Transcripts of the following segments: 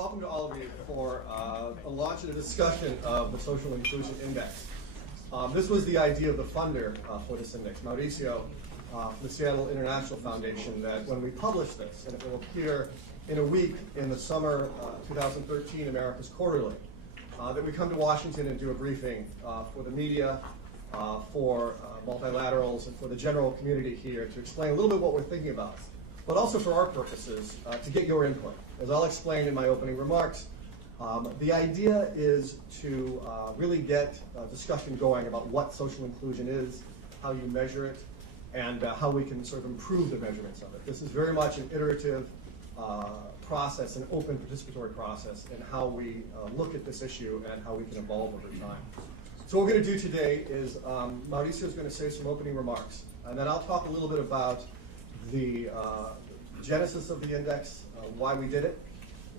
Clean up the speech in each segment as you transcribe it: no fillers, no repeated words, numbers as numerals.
welcome to all of you for a launch and a discussion of the Social Inclusion Index. This was the idea of the funder for this index, Mauricio, from the Seattle International Foundation, that when we publish this, and it will appear in a week in the summer 2013 America's Quarterly, that we come to Washington and do a briefing for the media, for multilaterals, and for the general community here to explain a little bit what we're thinking about, but also for our purposes, to get your input. As I'll explain in my opening remarks, the idea is to really get a discussion going about what social inclusion is, how you measure it, and how we can sort of improve the measurements of it. This is very much an iterative process, an open participatory process in how we look at this issue and how we can evolve over time. So what we're going to do today is Mauricio is going to say some opening remarks, and then I'll talk a little bit about the genesis of the index, why we did it.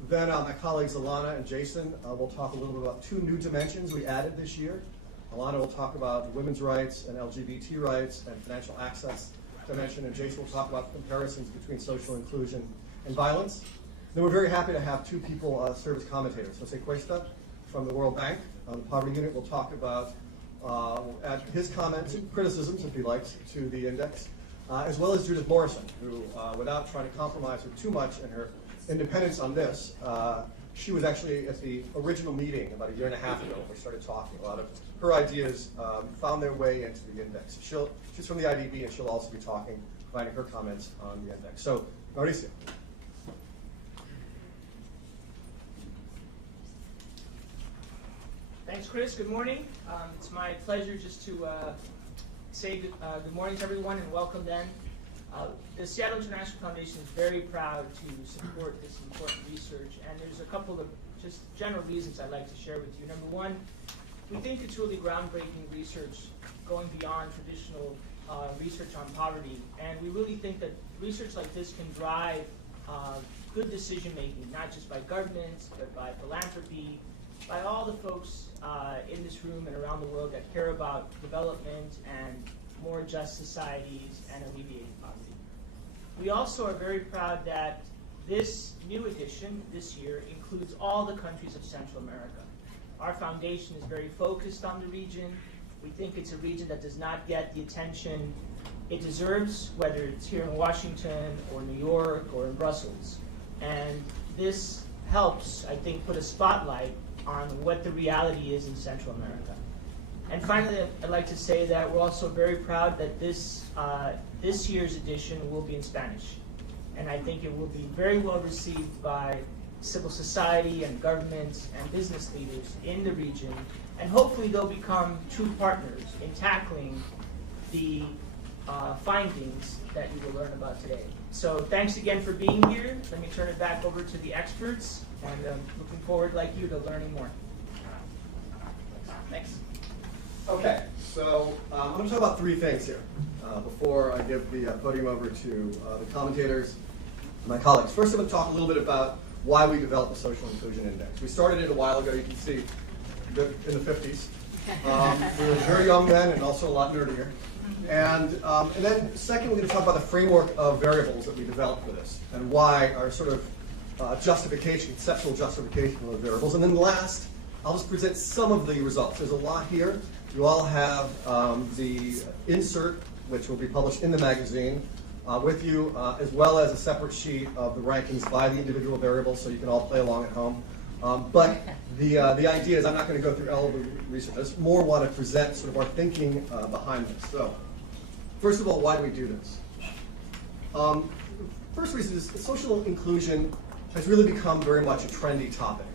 Then my colleagues Alana and Jason will talk a little bit about two new dimensions we added this year. Alana will talk about women's rights and LGBT rights and financial access dimension, and Jason will talk about comparisons between social inclusion and violence. Then we're very happy to have two people serve as commentators. Jose Cuesta from the World Bank, the Poverty Unit, will talk about add his comments and criticisms, if he likes, to the index, as well as Judith Morrison, who, without trying to compromise her too much in her independence on this, she was actually at the original meeting about a year and a half ago when we started talking. A lot of her ideas found their way into the index. She's from the IDB, and she'll also be providing her comments on the index. So, Mauricio. Thanks, Chris. Good morning. It's my pleasure just to say good morning to everyone and welcome them. The Seattle International Foundation is very proud to support this important research, and there's a couple of just general reasons I'd like to share with you. Number one, we think it's really groundbreaking research going beyond traditional research on poverty, and we really think that research like this can drive good decision making, not just by governments, but by philanthropy, by all the folks in this room and around the world that care about development and more just societies and alleviating poverty. We also are very proud that this new edition this year includes all the countries of Central America. Our foundation is very focused on the region. We think it's a region that does not get the attention it deserves, whether it's here in Washington or New York or in Brussels. And this helps, I think, put a spotlight on what the reality is in Central America. And finally, I'd like to say that we're also very proud that this year's edition will be in Spanish. And I think it will be very well received by civil society and governments and business leaders in the region. And hopefully they'll become true partners in tackling the findings that you will learn about today. So thanks again for being here. Let me turn it back over to the experts, and looking forward, like you, to learning more. Thanks. Okay, so I'm going to talk about three things here before I give the podium over to the commentators and my colleagues. First, I'm going to talk a little bit about why we developed the Social Inclusion Index. We started it a while ago. You can see in the 50s. We were very young then and also a lot nerdier. And then second, we're going to talk about the framework of variables that we developed for this and why our sort of justification, conceptual justification of those variables. And then last, I'll just present some of the results. There's a lot here. You all have the insert, which will be published in the magazine, with you, as well as a separate sheet of the rankings by the individual variables, so you can all play along at home. But the idea is I'm not going to go through all of the research. I just more want to present sort of our thinking behind this. So, first of all, why do we do this? First reason is social inclusion has really become very much a trendy topic.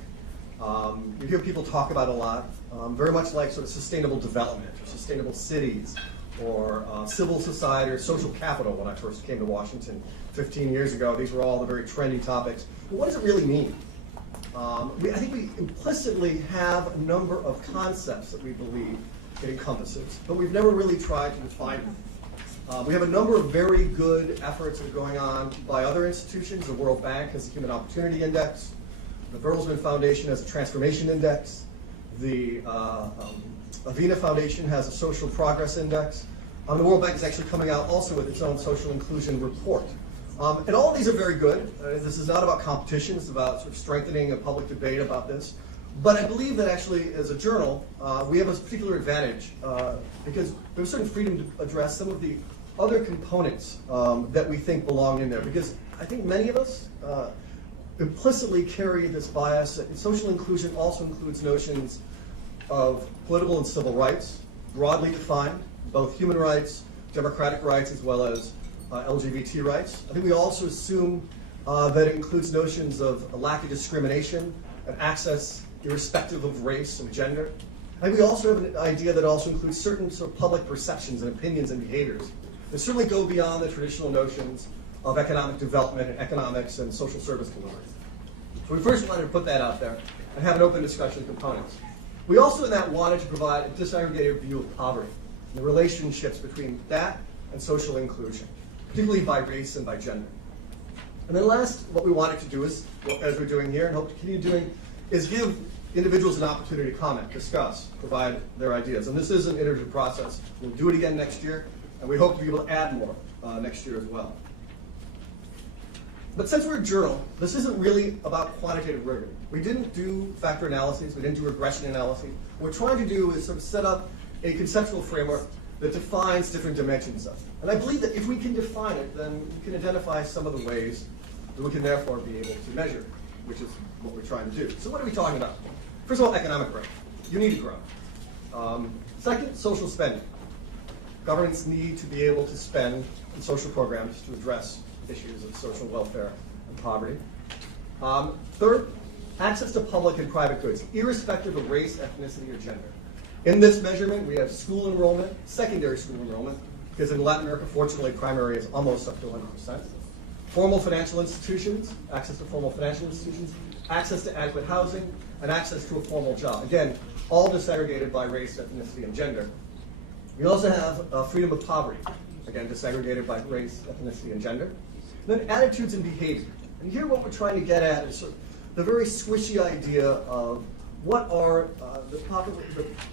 You hear people talk about it a lot, very much like sort of sustainable development or sustainable cities or civil society or social capital. When I first came to Washington 15 years ago, these were all the very trendy topics. But what does it really mean? I think we implicitly have a number of concepts that we believe it encompasses, but we've never really tried to define them. We have a number of very good efforts that are going on by other institutions. The World Bank has a Human Opportunity Index. The Bertelsmann Foundation has a Transformation Index. The Avena Foundation has a Social Progress Index. The World Bank is actually coming out also with its own social inclusion report, And all of these are very good. This is not about competition. It's about sort of strengthening a public debate about this. But I believe that actually, as a journal, we have a particular advantage because there's certain freedom to address some of the other components that we think belong in there. Because I think many of us implicitly carry this bias that social inclusion also includes notions of political and civil rights, broadly defined, both human rights, democratic rights, as well as LGBT rights. I think we also assume that it includes notions of a lack of discrimination and access irrespective of race and gender. I think we also have an idea that also includes certain sort of public perceptions and opinions and behaviors that certainly go beyond the traditional notions of economic development and economics and social service delivery. So we first wanted to put that out there and have an open discussion of components. We also in that wanted to provide a disaggregated view of poverty and the relationships between that and social inclusion, particularly by race and by gender. And then last, what we wanted to do is, as we're doing here and hope to continue doing, is give individuals an opportunity to comment, discuss, provide their ideas. And this is an iterative process. We'll do it again next year, and we hope to be able to add more next year as well. But since we're a journal, this isn't really about quantitative rigor. We didn't do factor analyses, we didn't do regression analyses. What we're trying to do is sort of set up a conceptual framework that defines different dimensions of it. And I believe that if we can define it, then we can identify some of the ways that we can therefore be able to measure it, which is what we're trying to do. So what are we talking about? First of all, economic growth. You need to grow. Second, social spending. Governments need to be able to spend on social programs to address issues of social welfare and poverty. Third, access to public and private goods, irrespective of race, ethnicity, or gender. In this measurement, we have school enrollment, secondary school enrollment, because in Latin America, fortunately, primary is almost up to 100%. Formal financial institutions, access to formal financial institutions, access to adequate housing, and access to a formal job. Again, all disaggregated by race, ethnicity, and gender. We also have freedom of poverty, again, disaggregated by race, ethnicity, and gender. And then attitudes and behavior. And here what we're trying to get at is sort of the very squishy idea of what are the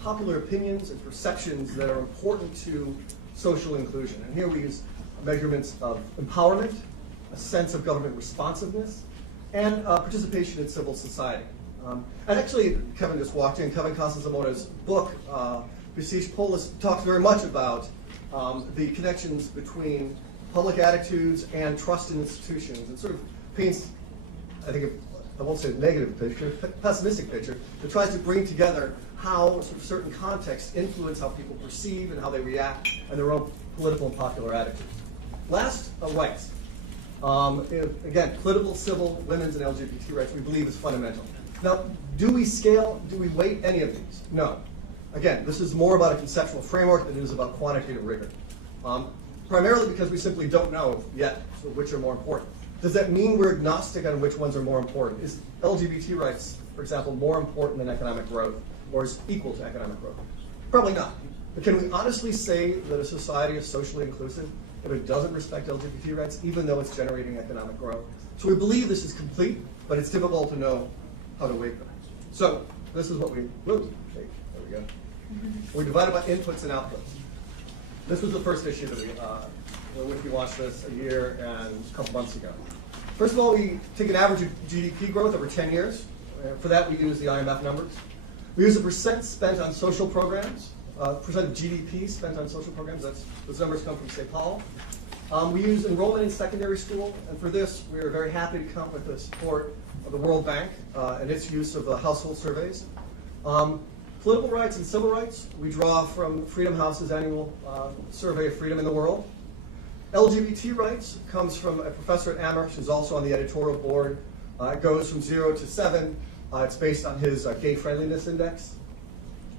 popular opinions and perceptions that are important to social inclusion. And here we use measurements of empowerment, a sense of government responsiveness, and participation in civil society. And actually, Kevin just walked in. Kevin Casazamona's book, Besiege Polis, talks very much about the connections between public attitudes and trust in institutions. It sort of paints, I think, I won't say a negative picture, pessimistic picture, that tries to bring together how sort of certain contexts influence how people perceive and how they react and their own political and popular attitudes. Last, rights. Again, political, civil, women's, and LGBT rights we believe is fundamental. Now, do we scale, do we weight any of these? No. Again, this is more about a conceptual framework than it is about quantitative rigor. Primarily because we simply don't know yet which are more important. Does that mean we're agnostic on which ones are more important? Is LGBT rights, for example, more important than economic growth, or is equal to economic growth? Probably not. But can we honestly say that a society is socially inclusive if it doesn't respect LGBT rights, even though it's generating economic growth? So we believe this is complete, but it's difficult to know how to weight them. So this is what we, there we go. We divided by inputs and outputs. This was the first issue that we launched this a year and a couple months ago. First of all, we take an average of GDP growth over 10 years. For that, we use the IMF numbers. We use a percent spent on social programs, percent of GDP spent on social programs. Those numbers come from St. Paul. We use enrollment in secondary school, and for this, we are very happy to come with the support of the World Bank and its use of household surveys. Political rights and civil rights, we draw from Freedom House's annual survey of freedom in the world. LGBT rights comes from a professor at Amherst who's also on the editorial board. It goes from 0 to 7. It's based on his gay friendliness index.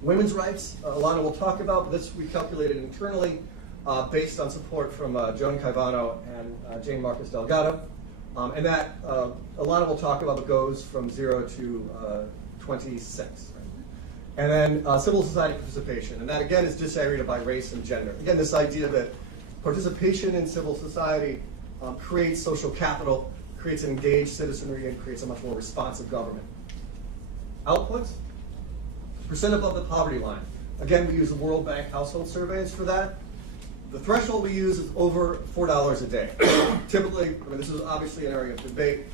Women's rights, Alana will talk about, but this we calculated internally based on support from Joan Caivano and Jane Marcus Delgado. And that, Alana will talk about, but goes from 0 to 26. And then civil society participation, and that again is disaggregated by race and gender. Again, this idea that participation in civil society creates social capital, creates an engaged citizenry, and creates a much more responsive government. Outputs, percent above the poverty line. Again, we use the World Bank household surveys for that. The threshold we use is over $4 a day. Typically, I mean, this is obviously an area of debate.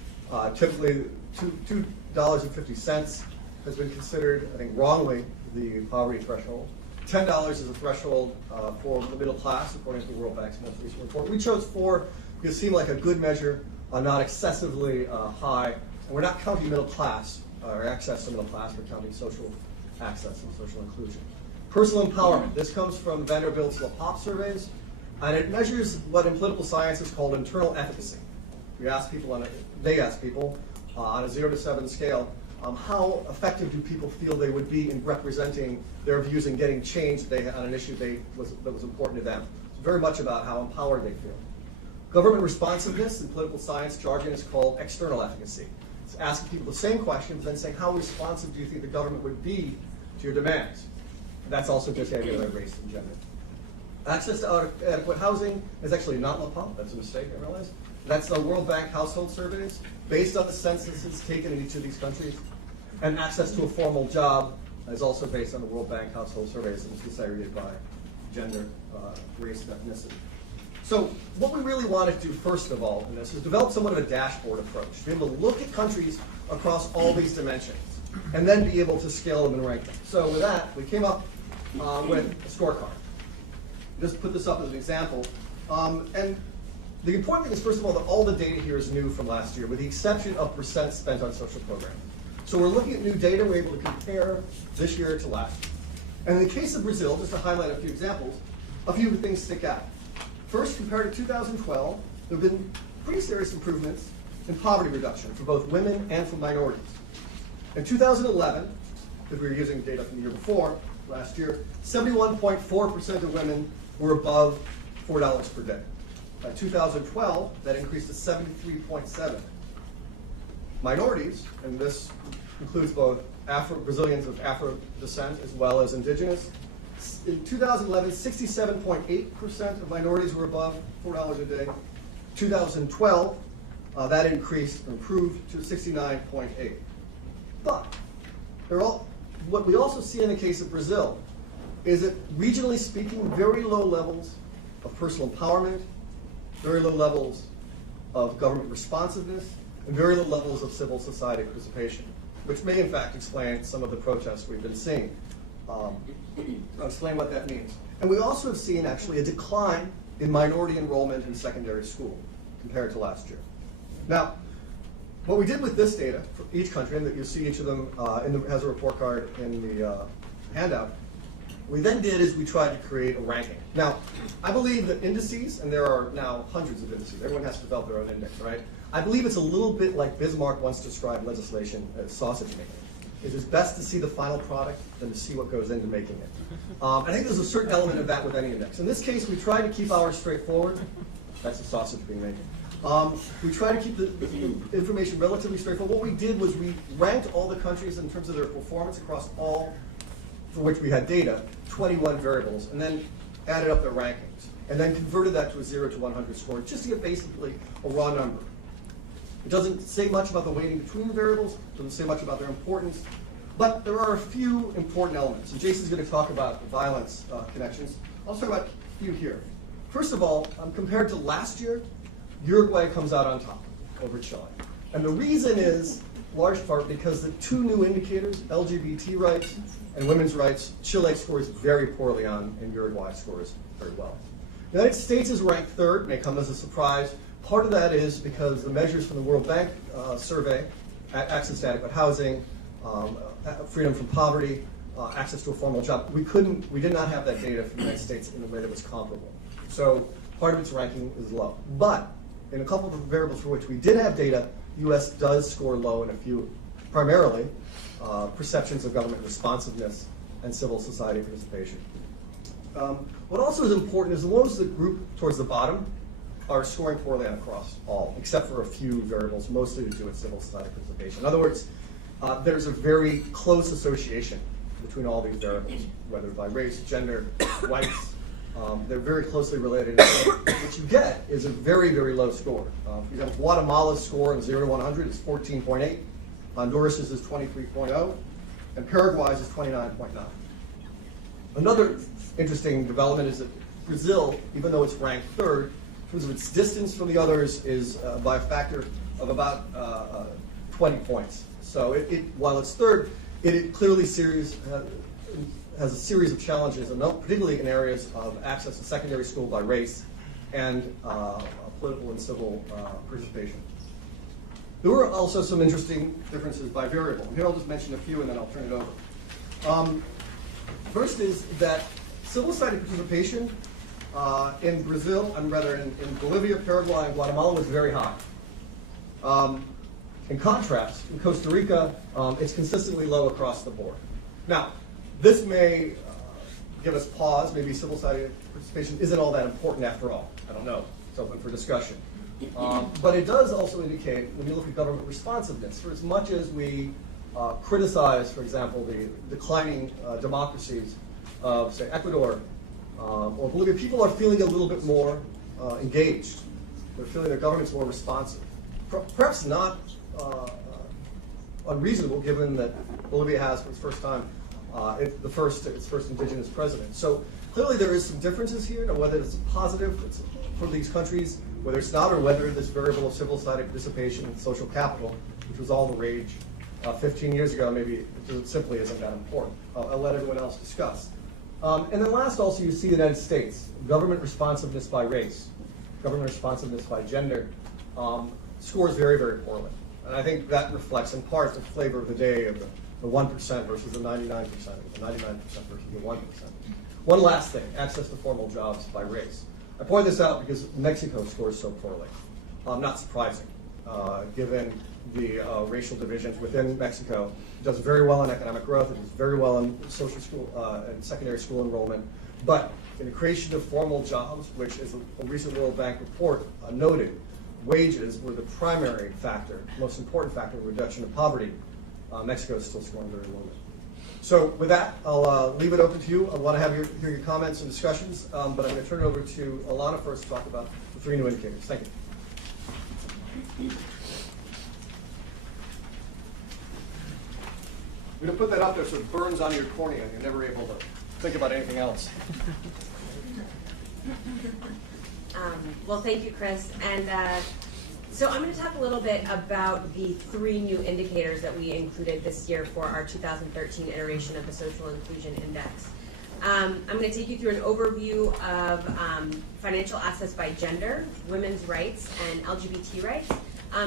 Typically, $2.50 has been considered, I think, wrongly, the poverty threshold. $10 is a threshold for the middle class, according to the World Bank's most recent report. We chose 4 because it seemed like a good measure, not excessively high. And we're not counting middle class or access to middle class, we're counting social access and social inclusion. Personal empowerment. This comes from Vanderbilt's LaPop surveys, and it measures what in political science is called internal efficacy. They ask people on a 0 to 7 scale, how effective do people feel they would be in representing their views and getting change on an issue that was important to them. It's very much about how empowered they feel. Government responsiveness in political science jargon is called external efficacy. It's asking people the same questions, then saying, how responsive do you think the government would be to your demands? That's also just added by race and gender. Access to adequate housing is actually not LaPop. That's a mistake, I realize. That's the World Bank household surveys based on the censuses taken in each of these countries. And access to a formal job is also based on the World Bank household surveys and is disaggregated by gender, race, and ethnicity. So what we really want to do first of all in this is develop somewhat of a dashboard approach, to be able to look at countries across all these dimensions and then be able to scale them and rank them. So with that, we came up with a scorecard. Just put this up as an example. And the important thing is, first of all, that all the data here is new from last year, with the exception of percent spent on social programs. So we're looking at new data. We're able to compare this year to last year. And in the case of Brazil, just to highlight a few examples, a few things stick out. First, compared to 2012, there have been pretty serious improvements in poverty reduction for both women and for minorities. In 2011, because we were using data from the year before, last year, 71.4% of women were above $4 per day. By 2012, that increased to 73.7%. Minorities, and this includes both Brazilians of Afro descent as well as indigenous. In 2011, 67.8% of minorities were above $4 a day. 2012, that increased, improved to 69.8%. But what we also see in the case of Brazil is that, regionally speaking, very low levels of personal empowerment, very low levels of government responsiveness, and very low levels of civil society participation, which may in fact explain some of the protests we've been seeing. I'll explain what that means. And we also have seen actually a decline in minority enrollment in secondary school compared to last year. Now, what we did with this data for each country, and that you see each of them has a report card in the handout, we then did is we tried to create a ranking. Now, I believe that indices, and there are now hundreds of indices, everyone has to develop their own index, right? I believe it's a little bit like Bismarck once described legislation as sausage making. It is best to see the final product than to see what goes into making it. I think there's a certain element of that with any index. In this case, we try to keep ours straightforward. That's the sausage being made. We try to keep the information relatively straightforward. What we did was we ranked all the countries in terms of their performance across all for which we had data, 21 variables, and then added up their rankings, and then converted that to a 0 to 100 score, just to get basically a raw number. It doesn't say much about the weighting between the variables, doesn't say much about their importance, but there are a few important elements. And Jason's going to talk about the violence connections. I'll talk about a few here. First of all, compared to last year, Uruguay comes out on top over Chile. And the reason is, large part, because the 2 new indicators, LGBT rights and women's rights, Chile scores very poorly on, and Uruguay scores very well. The United States is ranked 3rd, may come as a surprise. Part of that is because the measures from the World Bank survey, access to adequate housing, freedom from poverty, access to a formal job, we did not have that data from the United States in a way that was comparable. So part of its ranking is low. But in a couple of variables for which we did have data, the U.S. does score low in a few, primarily perceptions of government responsiveness and civil society participation. What also is important is the ones that group towards the bottom are scoring poorly across all, except for a few variables, mostly to do with civil society participation. In other words, there's a very close association between all these variables, whether by race, gender, whites. They're very closely related. What you get is a very, very low score. For example, Guatemala's score in 0 to 100 is 14.8. Honduras's is 23.0. And Paraguay's is 29.9. Another interesting development is that Brazil, even though it's ranked third, in terms of its distance from the others, is by a factor of about 20 points. So while it's third, it clearly has a series of challenges, particularly in areas of access to secondary school by race and political and civil participation. There were also some interesting differences by variable. Here I'll just mention a few and then I'll turn it over. First is that civil society participation in Brazil, in Bolivia, Paraguay, and Guatemala was very high. In contrast, in Costa Rica, it's consistently low across the board. Now, this may give us pause. Maybe civil society participation isn't all that important after all. I don't know. It's open for discussion. But it does also indicate, when you look at government responsiveness, for as much as we criticize, for example, the declining democracies of, say, Ecuador or Bolivia, people are feeling a little bit more engaged. They're feeling their government's more responsive. Perhaps not unreasonable, given that Bolivia has, for its first time, its first indigenous president. So clearly there is some differences here, and whether it's positive for these countries, whether it's not, or whether this variable of civil society participation and social capital, which was all the rage 15 years ago, maybe it simply isn't that important. I'll let everyone else discuss. And then last, also, you see the United States, government responsiveness by race, government responsiveness by gender, scores very, very poorly. And I think that reflects, in part, the flavor of the day of the 1% versus the 99%, the 99% versus the 1%. One last thing, access to formal jobs by race. I point this out because Mexico scores so poorly. Not surprising, given the racial divisions within Mexico. It does very well in economic growth. It does very well in social school and secondary school enrollment. But in the creation of formal jobs, which, as a recent World Bank report noted, wages were the primary factor, most important factor in reduction of poverty. Mexico is still scoring very low. So with that, I'll leave it open to you. I want to hear your comments and discussions, but I'm going to turn it over to Alana first to talk about the 3 new indicators. Thank you. I'm going to put that up there so it burns on your cornea and you're never able to think about anything else. Well, thank you, Chris. And so I'm going to talk a little bit about the 3 new indicators that we included this year for our 2013 iteration of the Social Inclusion Index. I'm going to take you through an overview of financial access by gender, women's rights, and LGBT rights.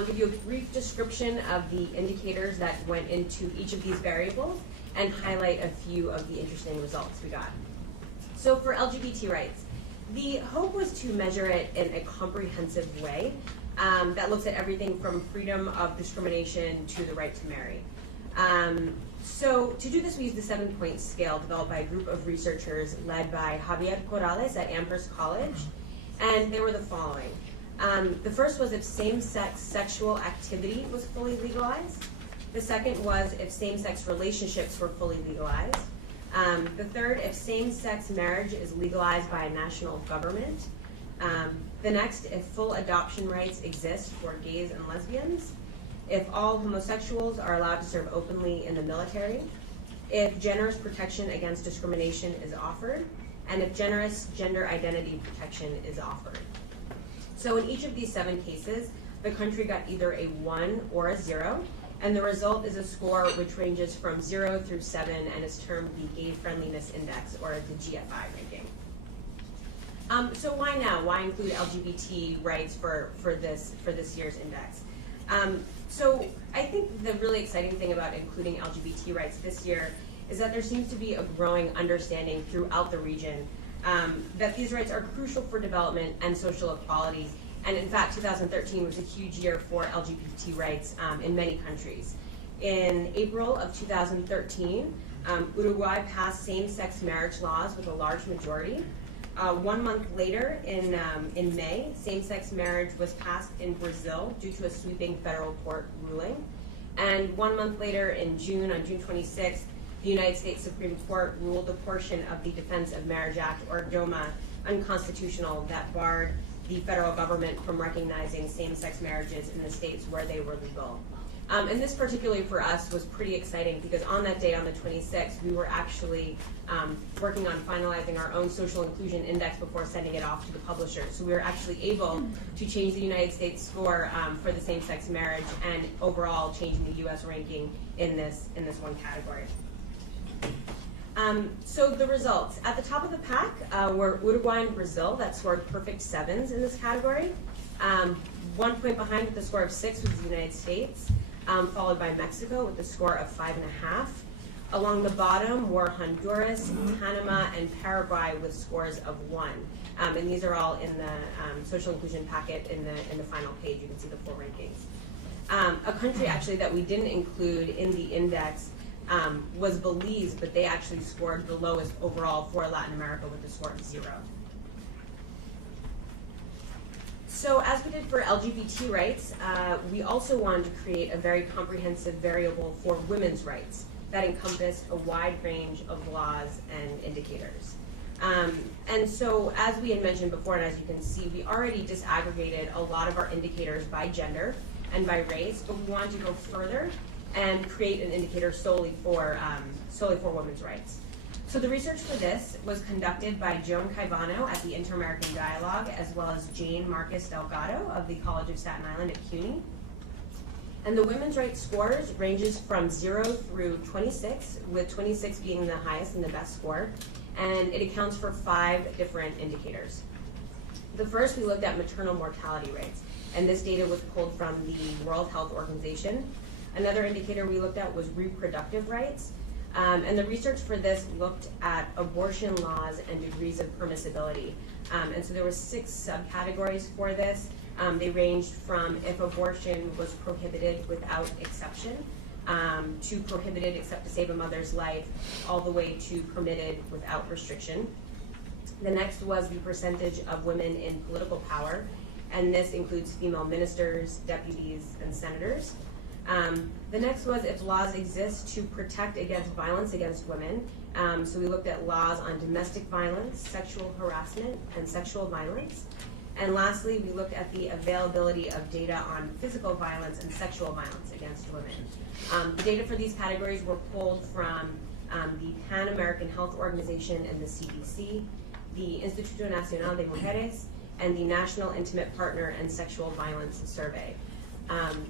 Give you a brief description of the indicators that went into each of these variables, and highlight a few of the interesting results we got. So for LGBT rights, the hope was to measure it in a comprehensive way that looks at everything from freedom of discrimination to the right to marry. So to do this, we used the 7-point scale developed by a group of researchers led by Javier Corrales at Amherst College, and they were the following. The first was if same-sex sexual activity was fully legalized. The second was if same-sex relationships were fully legalized. The third, if same-sex marriage is legalized by a national government. The next, if full adoption rights exist for gays and lesbians. If all homosexuals are allowed to serve openly in the military. If generous protection against discrimination is offered. And if generous gender identity protection is offered. So in each of these 7 cases, the country got either a 1 or a 0. And the result is a score which ranges from 0 through 7 and is termed the Gay Friendliness Index, or the GFI ranking. So why now? Why include LGBT rights for this year's index? So I think the really exciting thing about including LGBT rights this year is that there seems to be a growing understanding throughout the region that these rights are crucial for development and social equality. And in fact, 2013 was a huge year for LGBT rights in many countries. In April of 2013, Uruguay passed same-sex marriage laws with a large majority. 1 month later, in May, same-sex marriage was passed in Brazil due to a sweeping federal court ruling. And 1 month later, in June, on June 26th, the United States Supreme Court ruled a portion of the Defense of Marriage Act, or DOMA, unconstitutional, that barred the federal government from recognizing same-sex marriages in the states where they were legal. And this particularly for us was pretty exciting because on that day, on the 26th, we were actually working on finalizing our own social inclusion index before sending it off to the publisher. So we were actually able to change the United States score for the same-sex marriage and overall changing the U.S. ranking in this one category. So the results. At the top of the pack were Uruguay and Brazil that scored perfect 7s in this category. 1 point behind with a score of 6 was the United States, followed by Mexico with a score of 5.5. Along the bottom were Honduras, Panama, and Paraguay with scores of 1. And these are all in the social inclusion packet in the final page. You can see the full rankings. A country actually that we didn't include in the index was Belize, but they actually scored the lowest overall for Latin America with a score of 0. So as we did for LGBT rights, we also wanted to create a very comprehensive variable for women's rights that encompassed a wide range of laws and indicators. And so as we had mentioned before, and as you can see, we already disaggregated a lot of our indicators by gender and by race, but we wanted to go further and create an indicator solely for women's rights. So the research for this was conducted by Joan Caivano at the Inter-American Dialogue, as well as Jane Marcus Delgado of the College of Staten Island at CUNY. And the women's rights scores ranges from 0 through 26, with 26 being the highest and the best score, and it accounts for 5 different indicators. The first, we looked at maternal mortality rates, and this data was pulled from the World Health Organization. Another indicator we looked at was reproductive rights, and the research for this looked at abortion laws and degrees of permissibility. And so there were 6 subcategories for this. They ranged from if abortion was prohibited without exception, to prohibited except to save a mother's life, all the way to permitted without restriction. The next was the percentage of women in political power, and this includes female ministers, deputies, and senators. The next was if laws exist to protect against violence against women. So we looked at laws on domestic violence, sexual harassment, and sexual violence. And lastly, we looked at the availability of data on physical violence and sexual violence against women. The data for these categories were pulled from the Pan American Health Organization and the CDC, the Instituto Nacional de Mujeres, and the National Intimate Partner and Sexual Violence Survey.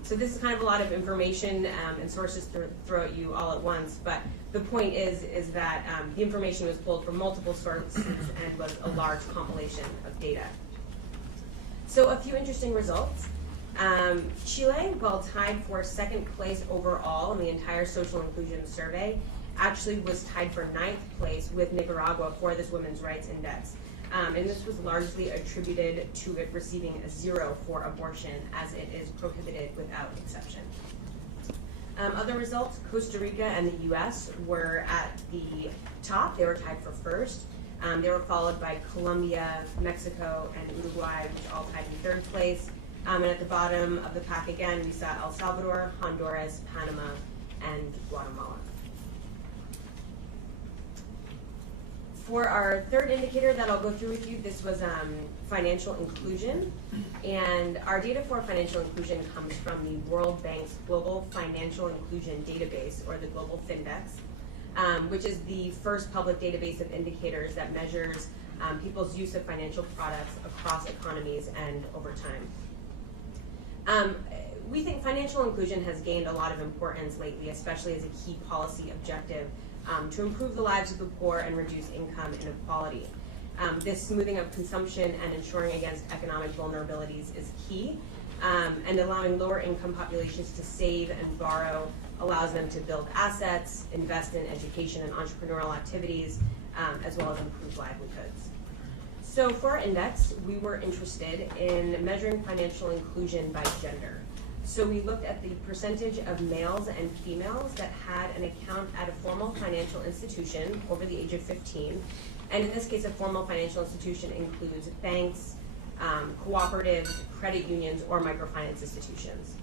So this is kind of a lot of information and sources to throw at you all at once, but the point is that the information was pulled from multiple sources and was a large compilation of data. So a few interesting results. Chile, while tied for 2nd place overall in the entire social inclusion survey, actually was tied for 9th place with Nicaragua for this women's rights index. And this was largely attributed to it receiving a 0 for abortion, as it is prohibited without exception. Other results, Costa Rica and the US were at the top. They were tied for 1st. They were followed by Colombia, Mexico, and Uruguay, which all tied in 3rd place. And at the bottom of the pack again, we saw El Salvador, Honduras, Panama, and Guatemala. For our 3rd indicator that I'll go through with you, this was financial inclusion. And our data for financial inclusion comes from the World Bank's Global Financial Inclusion Database, or the Global Findex, which is the first public database of indicators that measures people's use of financial products across economies and over time. We think financial inclusion has gained a lot of importance lately, especially as a key policy objective to improve the lives of the poor and reduce income inequality. This smoothing of consumption and ensuring against economic vulnerabilities is key, and allowing lower income populations to save and borrow allows them to build assets, invest in education and entrepreneurial activities, as well as improve livelihoods. So for our index, we were interested in measuring financial inclusion by gender. So we looked at the percentage of males and females that had an account at a formal financial institution over the age of 15. And in this case, a formal financial institution includes banks, cooperatives, credit unions, or microfinance institutions.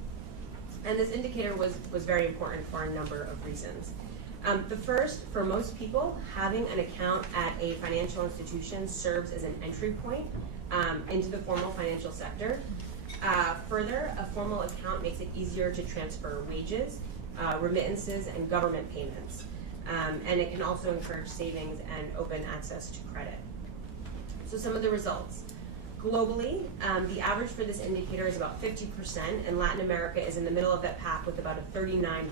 And this indicator was very important for a number of reasons. The first, for most people, having an account at a financial institution serves as an entry point into the formal financial sector. Further, a formal account makes it easier to transfer wages, remittances, and government payments. And it can also encourage savings and open access to credit. So some of the results. Globally, the average for this indicator is about 50%, and Latin America is in the middle of that pack with about a 39%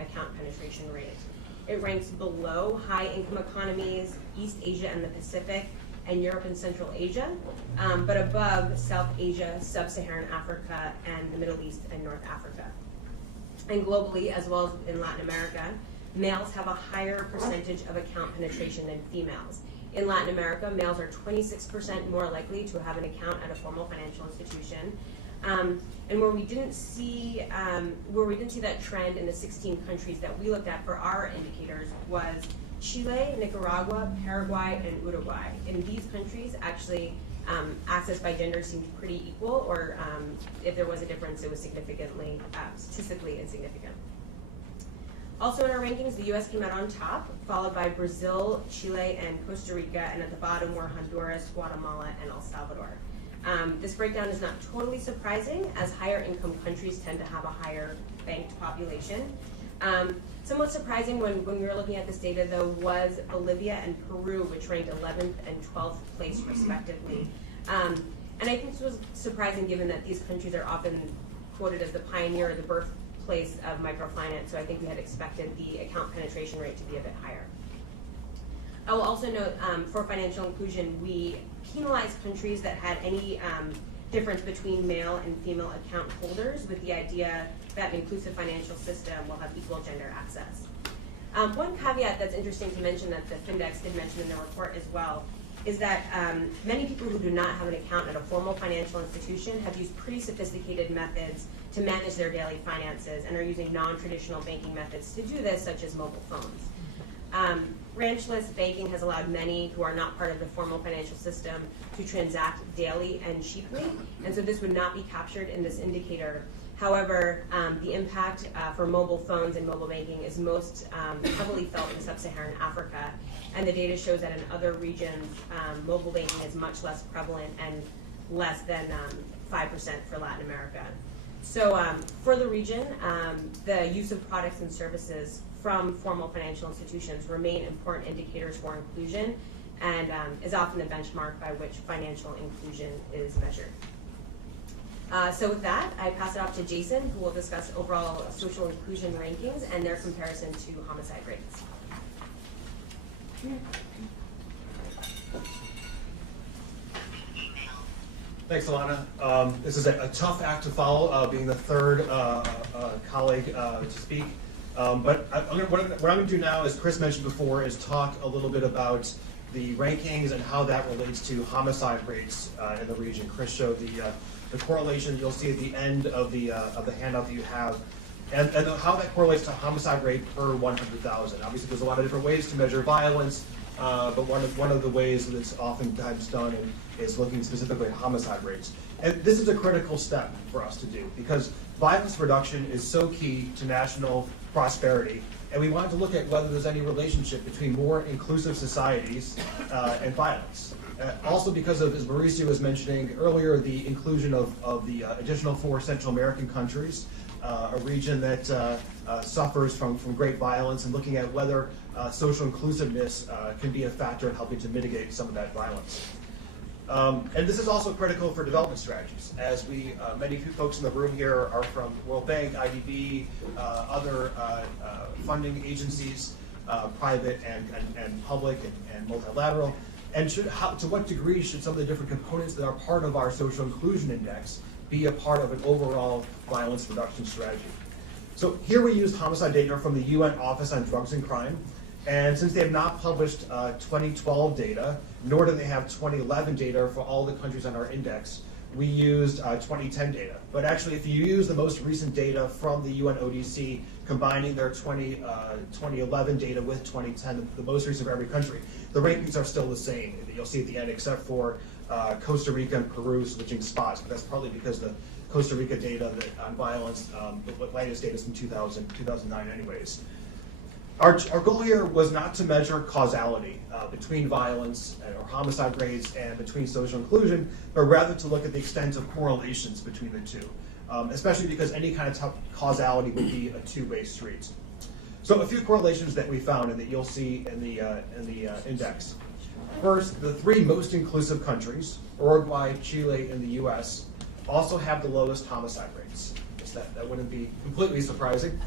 account penetration rate. It ranks below high-income economies, East Asia and the Pacific, and Europe and Central Asia, but above South Asia, Sub-Saharan Africa, and the Middle East and North Africa. And globally, as well as in Latin America, males have a higher percentage of account penetration than females. In Latin America, males are 26% more likely to have an account at a formal financial institution. And where we didn't see that trend in the 16 countries that we looked at for our indicators was Chile, Nicaragua, Paraguay, and Uruguay. In these countries, actually, access by gender seemed pretty equal, or if there was a difference, it was significantly, statistically insignificant. Also in our rankings, the U.S. came out on top, followed by Brazil, Chile, and Costa Rica, and at the bottom were Honduras, Guatemala, and El Salvador. This breakdown is not totally surprising, as higher income countries tend to have a higher banked population. Somewhat surprising when we were looking at this data, though, was Bolivia and Peru, which ranked 11th and 12th place respectively. And I think this was surprising given that these countries are often quoted as the pioneer or the birthplace of microfinance, so I think we had expected the account penetration rate to be a bit higher. I will also note, for financial inclusion, we penalize countries that had any difference between male and female account holders, with the idea that an inclusive financial system will have equal gender access. One caveat that's interesting to mention that the Findex did mention in their report as well is that many people who do not have an account at a formal financial institution have used pretty sophisticated methods to manage their daily finances and are using non-traditional banking methods to do this, such as mobile phones. Branchless banking has allowed many who are not part of the formal financial system to transact daily and cheaply, and so this would not be captured in this indicator. However, the impact for mobile phones and mobile banking is most heavily felt in Sub-Saharan Africa, and the data shows that in other regions, mobile banking is much less prevalent and less than 5% for Latin America. So for the region, the use of products and services from formal financial institutions remain important indicators for inclusion, and is often the benchmark by which financial inclusion is measured. So with that, I pass it off to Jason, who will discuss overall social inclusion rankings and their comparison to homicide rates. Thanks, Alana. This is a tough act to follow, being the third colleague to speak. But what I'm going to do now, as Chris mentioned before, is talk a little bit about the rankings and how that relates to homicide rates in the region. Chris showed the correlation you'll see at the end of the handout that you have, and how that correlates to homicide rate per 100,000. Obviously, there's a lot of different ways to measure violence, but one of the ways that it's oftentimes done is looking specifically at homicide rates. And this is a critical step for us to do, because violence reduction is so key to national prosperity, and we wanted to look at whether there's any relationship between more inclusive societies and violence. Also because of, as Mauricio was mentioning earlier, the inclusion of the additional 4 Central American countries, a region that suffers from great violence, and looking at whether social inclusiveness can be a factor in helping to mitigate some of that violence. And this is also critical for development strategies, as many folks in the room here are from World Bank, IDB, other funding agencies, private and public and multilateral. And to what degree should some of the different components that are part of our social inclusion index be a part of an overall violence reduction strategy? So here we used homicide data from the UN Office on Drugs and Crime. And since they have not published 2012 data, nor do they have 2011 data for all the countries on our index, we used 2010 data. But actually, if you use the most recent data from the UN ODC, combining their 2011 data with 2010, the most recent for every country, the rankings are still the same. You'll see at the end, except for Costa Rica and Peru switching spots. But that's partly because the Costa Rica data on violence, the latest data is from 2009 anyways. Our goal here was not to measure causality between violence or homicide rates and between social inclusion, but rather to look at the extent of correlations between the two, especially because any kind of causality would be a two-way street. So a few correlations that we found and that you'll see in the index. First, the three most inclusive countries, Uruguay, Chile, and the US, also have the lowest homicide rates. That wouldn't be completely surprising.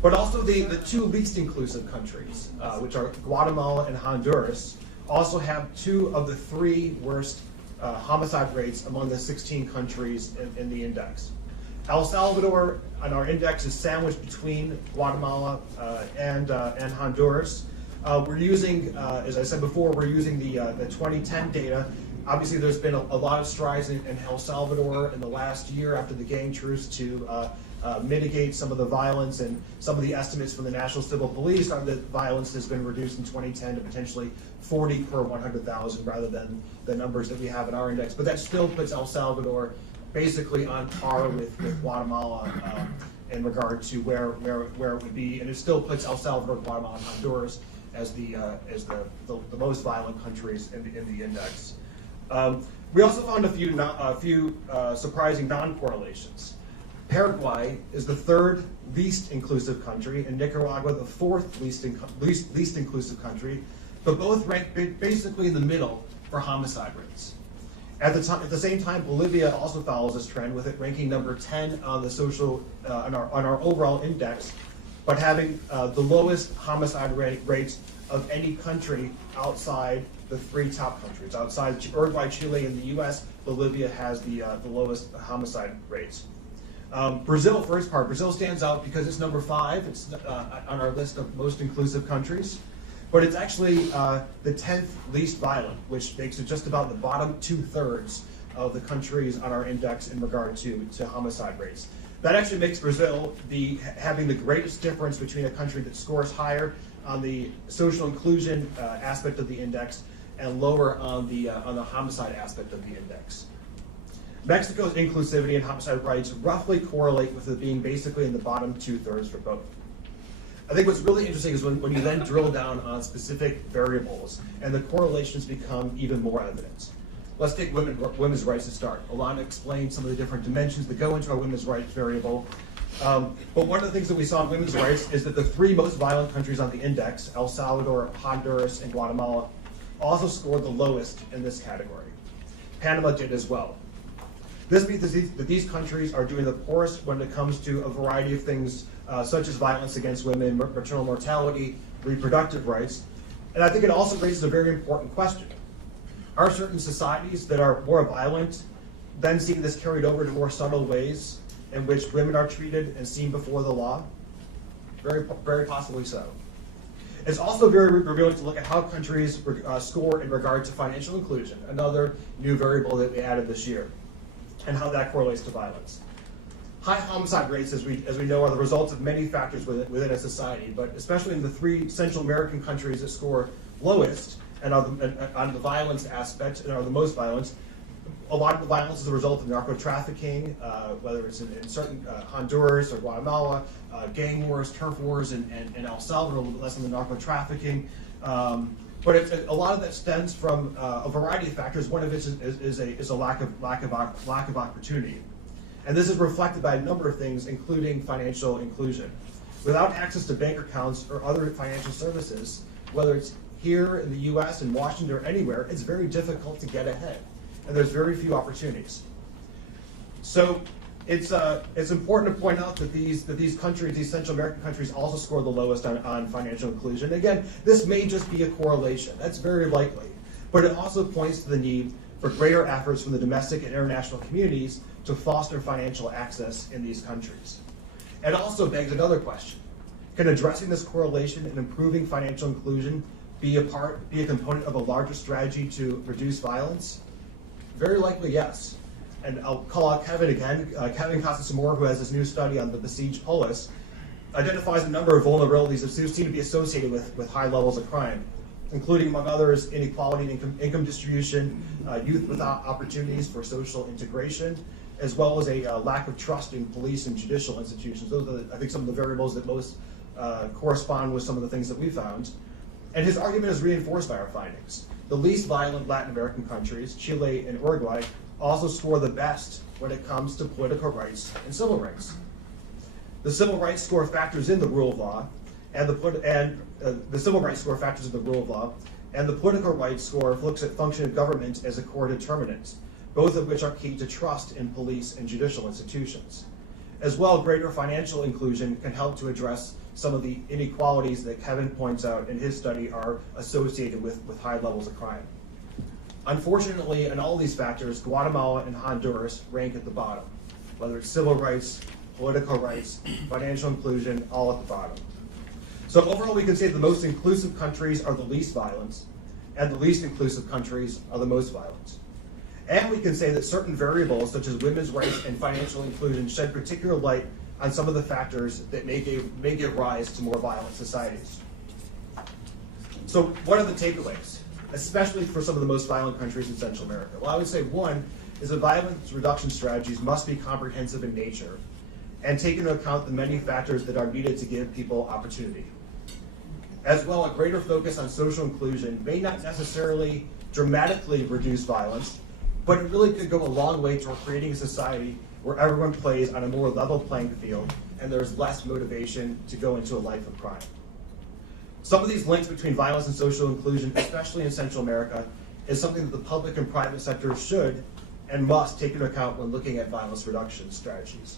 But also the two least inclusive countries, which are Guatemala and Honduras, also have two of the three worst homicide rates among the 16 countries in the index. El Salvador on our index is sandwiched between Guatemala and Honduras. We're using, as I said before, we're using the 2010 data. Obviously, there's been a lot of strides in El Salvador in the last year after the gang truce to mitigate some of the violence, and some of the estimates from the National Civil Police are that violence has been reduced in 2010 to potentially 40 per 100,000 rather than the numbers that we have in our index. But that still puts El Salvador basically on par with Guatemala in regard to where it would be, and it still puts El Salvador, Guatemala, and Honduras as the most violent countries in the index. We also found a few surprising non-correlations. Paraguay is the third least inclusive country, and Nicaragua the fourth least inclusive country, but both rank basically in the middle for homicide rates. At the same time, Bolivia also follows this trend, with it ranking number 10 on the on our overall index, but having the lowest homicide rates of any country outside the three top countries. Outside Uruguay, Chile, and the US, Bolivia has the lowest homicide rates. Brazil, first part, Brazil stands out because it's number 5. It's on our list of most inclusive countries, but it's actually the 10th least violent, which makes it just about the bottom 2/3 of the countries on our index in regard to homicide rates. That actually makes Brazil having the greatest difference between a country that scores higher on the social inclusion aspect of the index and lower on the homicide aspect of the index. Mexico's inclusivity and homicide rates roughly correlate with it being basically in the bottom 2/3 for both. I think what's really interesting is when you then drill down on specific variables and the correlations become even more evident. Let's take women's rights to start. Alana explained some of the different dimensions that go into our women's rights variable. But one of the things that we saw in women's rights is that the three most violent countries on the index, El Salvador, Honduras, and Guatemala, also scored the lowest in this category. Panama did as well. This means that these countries are doing the poorest when it comes to a variety of things, such as violence against women, maternal mortality, reproductive rights. And I think it also raises a very important question. Are certain societies that are more violent then seeing this carried over to more subtle ways in which women are treated and seen before the law? Very, very possibly so. It's also very revealing to look at how countries score in regard to financial inclusion, another new variable that we added this year, and how that correlates to violence. High homicide rates, as we know, are the result of many factors within a society, but especially in the three Central American countries that score lowest and on the violence aspect and are the most violent, a lot of the violence is a result of narco trafficking, whether it's in certain Honduras or Guatemala, gang wars, turf wars, and El Salvador, a little bit less on the narco trafficking. But a lot of that stems from a variety of factors. One of it is a lack of opportunity, and this is reflected by a number of things, including financial inclusion. Without access to bank accounts or other financial services, whether it's here in the U.S., in Washington, or anywhere, it's very difficult to get ahead, and there's very few opportunities. So it's important to point out that these countries, these Central American countries, also score the lowest on financial inclusion. Again, this may just be a correlation. That's very likely, but it also points to the need for greater efforts from the domestic and international communities to foster financial access in these countries. It also begs another question: can addressing this correlation and improving financial inclusion be a component of a larger strategy to reduce violence? Very likely, yes. And I'll call out Kevin again. Kevin Costas-Amor, who has this new study on the besieged polis, identifies a number of vulnerabilities that seem to be associated with high levels of crime, including, among others, inequality in income distribution, youth without opportunities for social integration, as well as a lack of trust in police and judicial institutions. Those are, I think, some of the variables that most correspond with some of the things that we found. And his argument is reinforced by our findings. The least violent Latin American countries, Chile and Uruguay, also score the best when it comes to political rights and civil rights. The civil rights score factors in the rule of law, and the civil rights score factors in the rule of law, and the political rights score looks at function of government as a core determinant, both of which are key to trust in police and judicial institutions. As well, greater financial inclusion can help to address some of the inequalities that Kevin points out in his study are associated with high levels of crime. Unfortunately, in all these factors, Guatemala and Honduras rank at the bottom, whether it's civil rights, political rights, financial inclusion, all at the bottom. So overall, we can say the most inclusive countries are the least violent, and the least inclusive countries are the most violent. And we can say that certain variables, such as women's rights and financial inclusion, shed particular light on some of the factors that may give rise to more violent societies. So what are the takeaways, especially for some of the most violent countries in Central America? Well, I would say one is that violence reduction strategies must be comprehensive in nature and take into account the many factors that are needed to give people opportunity. As well, a greater focus on social inclusion may not necessarily dramatically reduce violence, but it really could go a long way toward creating a society where everyone plays on a more level playing field and there's less motivation to go into a life of crime. Some of these links between violence and social inclusion, especially in Central America, is something that the public and private sectors should and must take into account when looking at violence reduction strategies.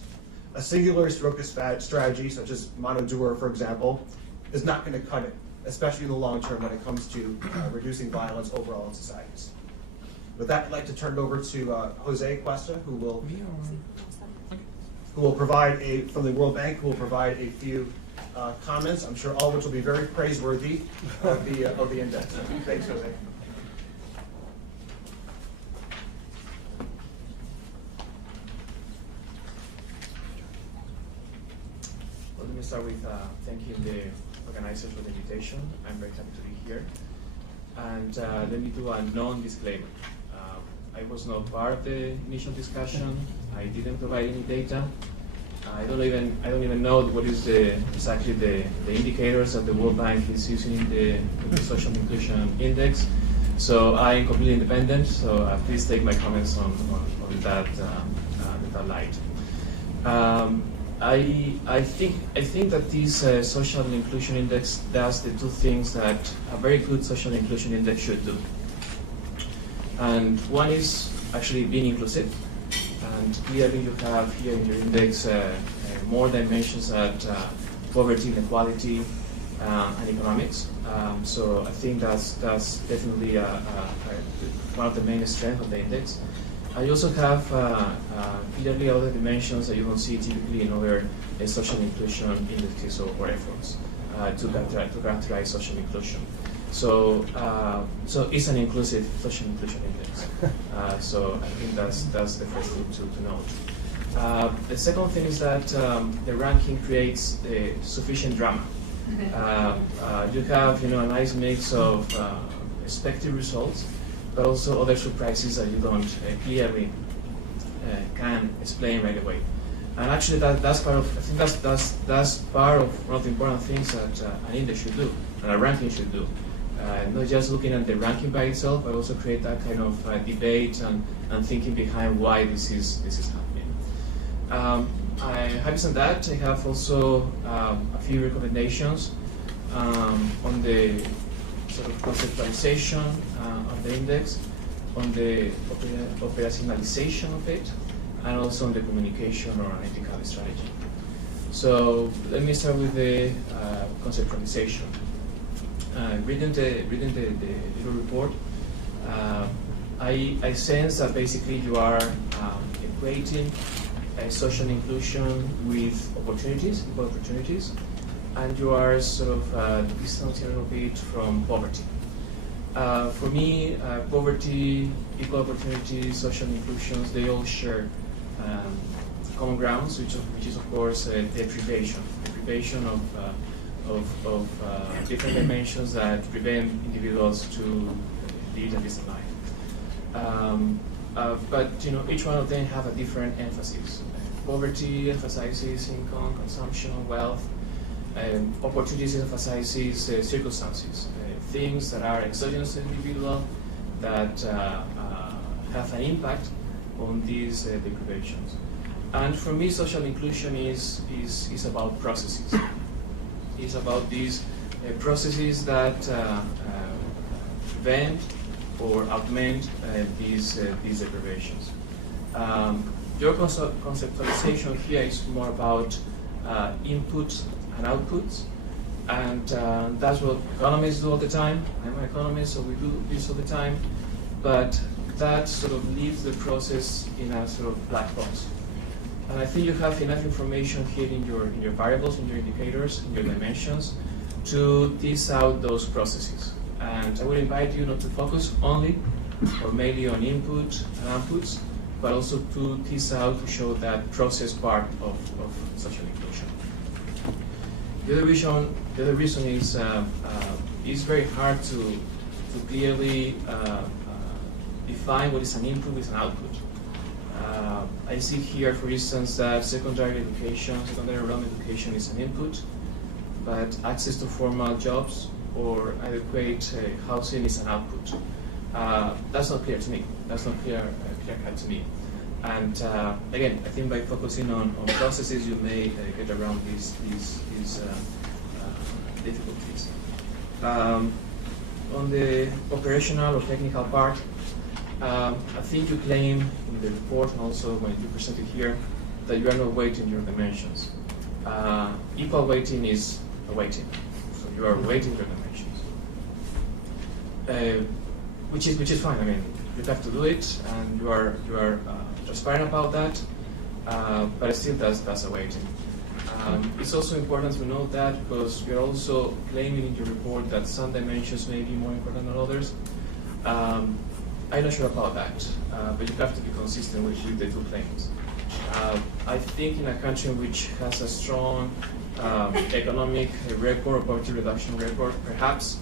A singular strategy, such as Mano Duro, for example, is not going to cut it, especially in the long term when it comes to reducing violence overall in societies. With that, I'd like to turn it over to Jose Cuesta, who will provide from the World Bank, who will provide a few comments, I'm sure all of which will be very praiseworthy of the index. Thanks, Jose. Well, let me start with thanking the organizers for the invitation. I'm very happy to be here. And let me do a non-disclaimer. I was not part of the initial discussion. I didn't provide any data. I don't even know what is exactly the indicators that the World Bank is using in the Social Inclusion Index. So I am completely independent. So please take my comments on that light. I think that this Social Inclusion Index does the two things that a very good Social Inclusion Index should do. And one is actually being inclusive. And clearly you have here in your index more dimensions at poverty, inequality, and economics. So I think that's definitely one of the main strengths of the index. I also have clearly other dimensions that you don't see typically in other social inclusion indexes or efforts to characterize social inclusion. So it's an inclusive social inclusion index. So I think that's the first thing to note. The second thing is that the ranking creates sufficient drama. You have a nice mix of expected results, but also other surprises that you don't clearly can explain right away. And actually, that's part of. I think that's part of one of the important things that an index should do, and a ranking should do. Not just looking at the ranking by itself, but also create that kind of debate and thinking behind why this is happening. Having said that, I have also a few recommendations on the sort of conceptualization of the index, on the operationalization of it, and also on the communication or analytical strategy. So let me start with the conceptualization. Reading the little report, I sense that basically you are equating social inclusion with opportunities, equal opportunities, and you are sort of distancing a little bit from poverty. For me, poverty, equal opportunities, social inclusions, they all share common grounds, which is of course deprivation of different dimensions that prevent individuals to lead a decent life. But each one of them have a different emphasis. Poverty emphasizes income, consumption, wealth. opportunities emphasizes circumstances, things that are exogenous to the individual that have an impact on these deprivations. And for me, social inclusion is about processes. It's about these processes that prevent or augment these deprivations. Your conceptualization here is more about inputs and outputs, and that's what economists do all the time. I'm an economist, so we do this all the time, but that sort of leaves the process in a sort of black box. And I think you have enough information here in your variables, in your indicators, in your dimensions, to tease out those processes. And I would invite you not to focus only or mainly on input and outputs, but also to tease out, to show that process part of social inclusion. The other reason is it's very hard to clearly define what is an input, what is an output. I see here, for instance, that secondary enrollment education is an input, but access to formal jobs or adequate housing is an output. That's not clear to me. That's not clear-cut to me. And again, I think by focusing on processes, you may get around these difficulties. On the operational or technical part, I think you claim in the report and also when you present it here that you are not weighting your dimensions. Equal weighting is a weighting, so you are weighting your dimensions, which is fine. I mean, you have to do it, and you are transparent about that, but still that's a weighting. It's also important to note that because you're also claiming in your report that some dimensions may be more important than others. I'm not sure about that, but you have to be consistent with the two claims. I think in a country which has a strong economic record or poverty reduction record, perhaps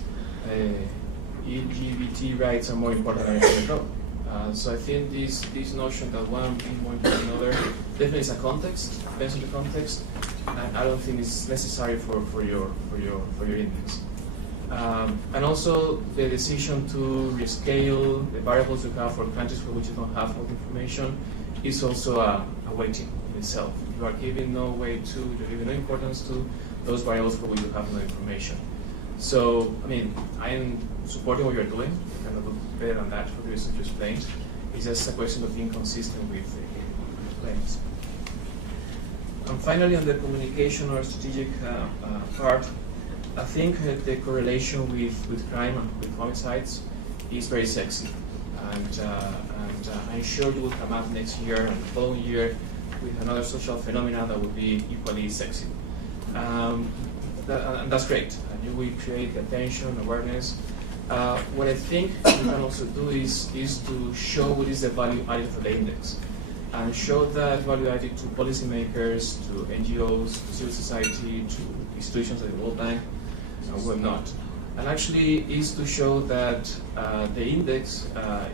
LGBT rights are more important than any other. So I think this notion that one being more important than another definitely is a context, depends on the context, and I don't think it's necessary for your index. And also the decision to rescale the variables you have for countries for which you don't have all the information is also a weighting in itself. You are giving no weight to, you're giving no importance to those variables for which you have no information. So, I mean, I am supporting what you're doing. You cannot do better than that for the reasons you explained. It's just a question of being consistent with the claims. And finally, on the communication or strategic part, I think the correlation with crime and with homicides is very sexy. And I'm sure you will come up next year and the following year with another social phenomena that will be equally sexy. And that's great. And you will create attention, awareness. What I think you can also do is to show what is the value added for the index. And show that value added to policymakers, to NGOs, to civil society, to institutions like the World Bank, and whatnot. And actually is to show that the index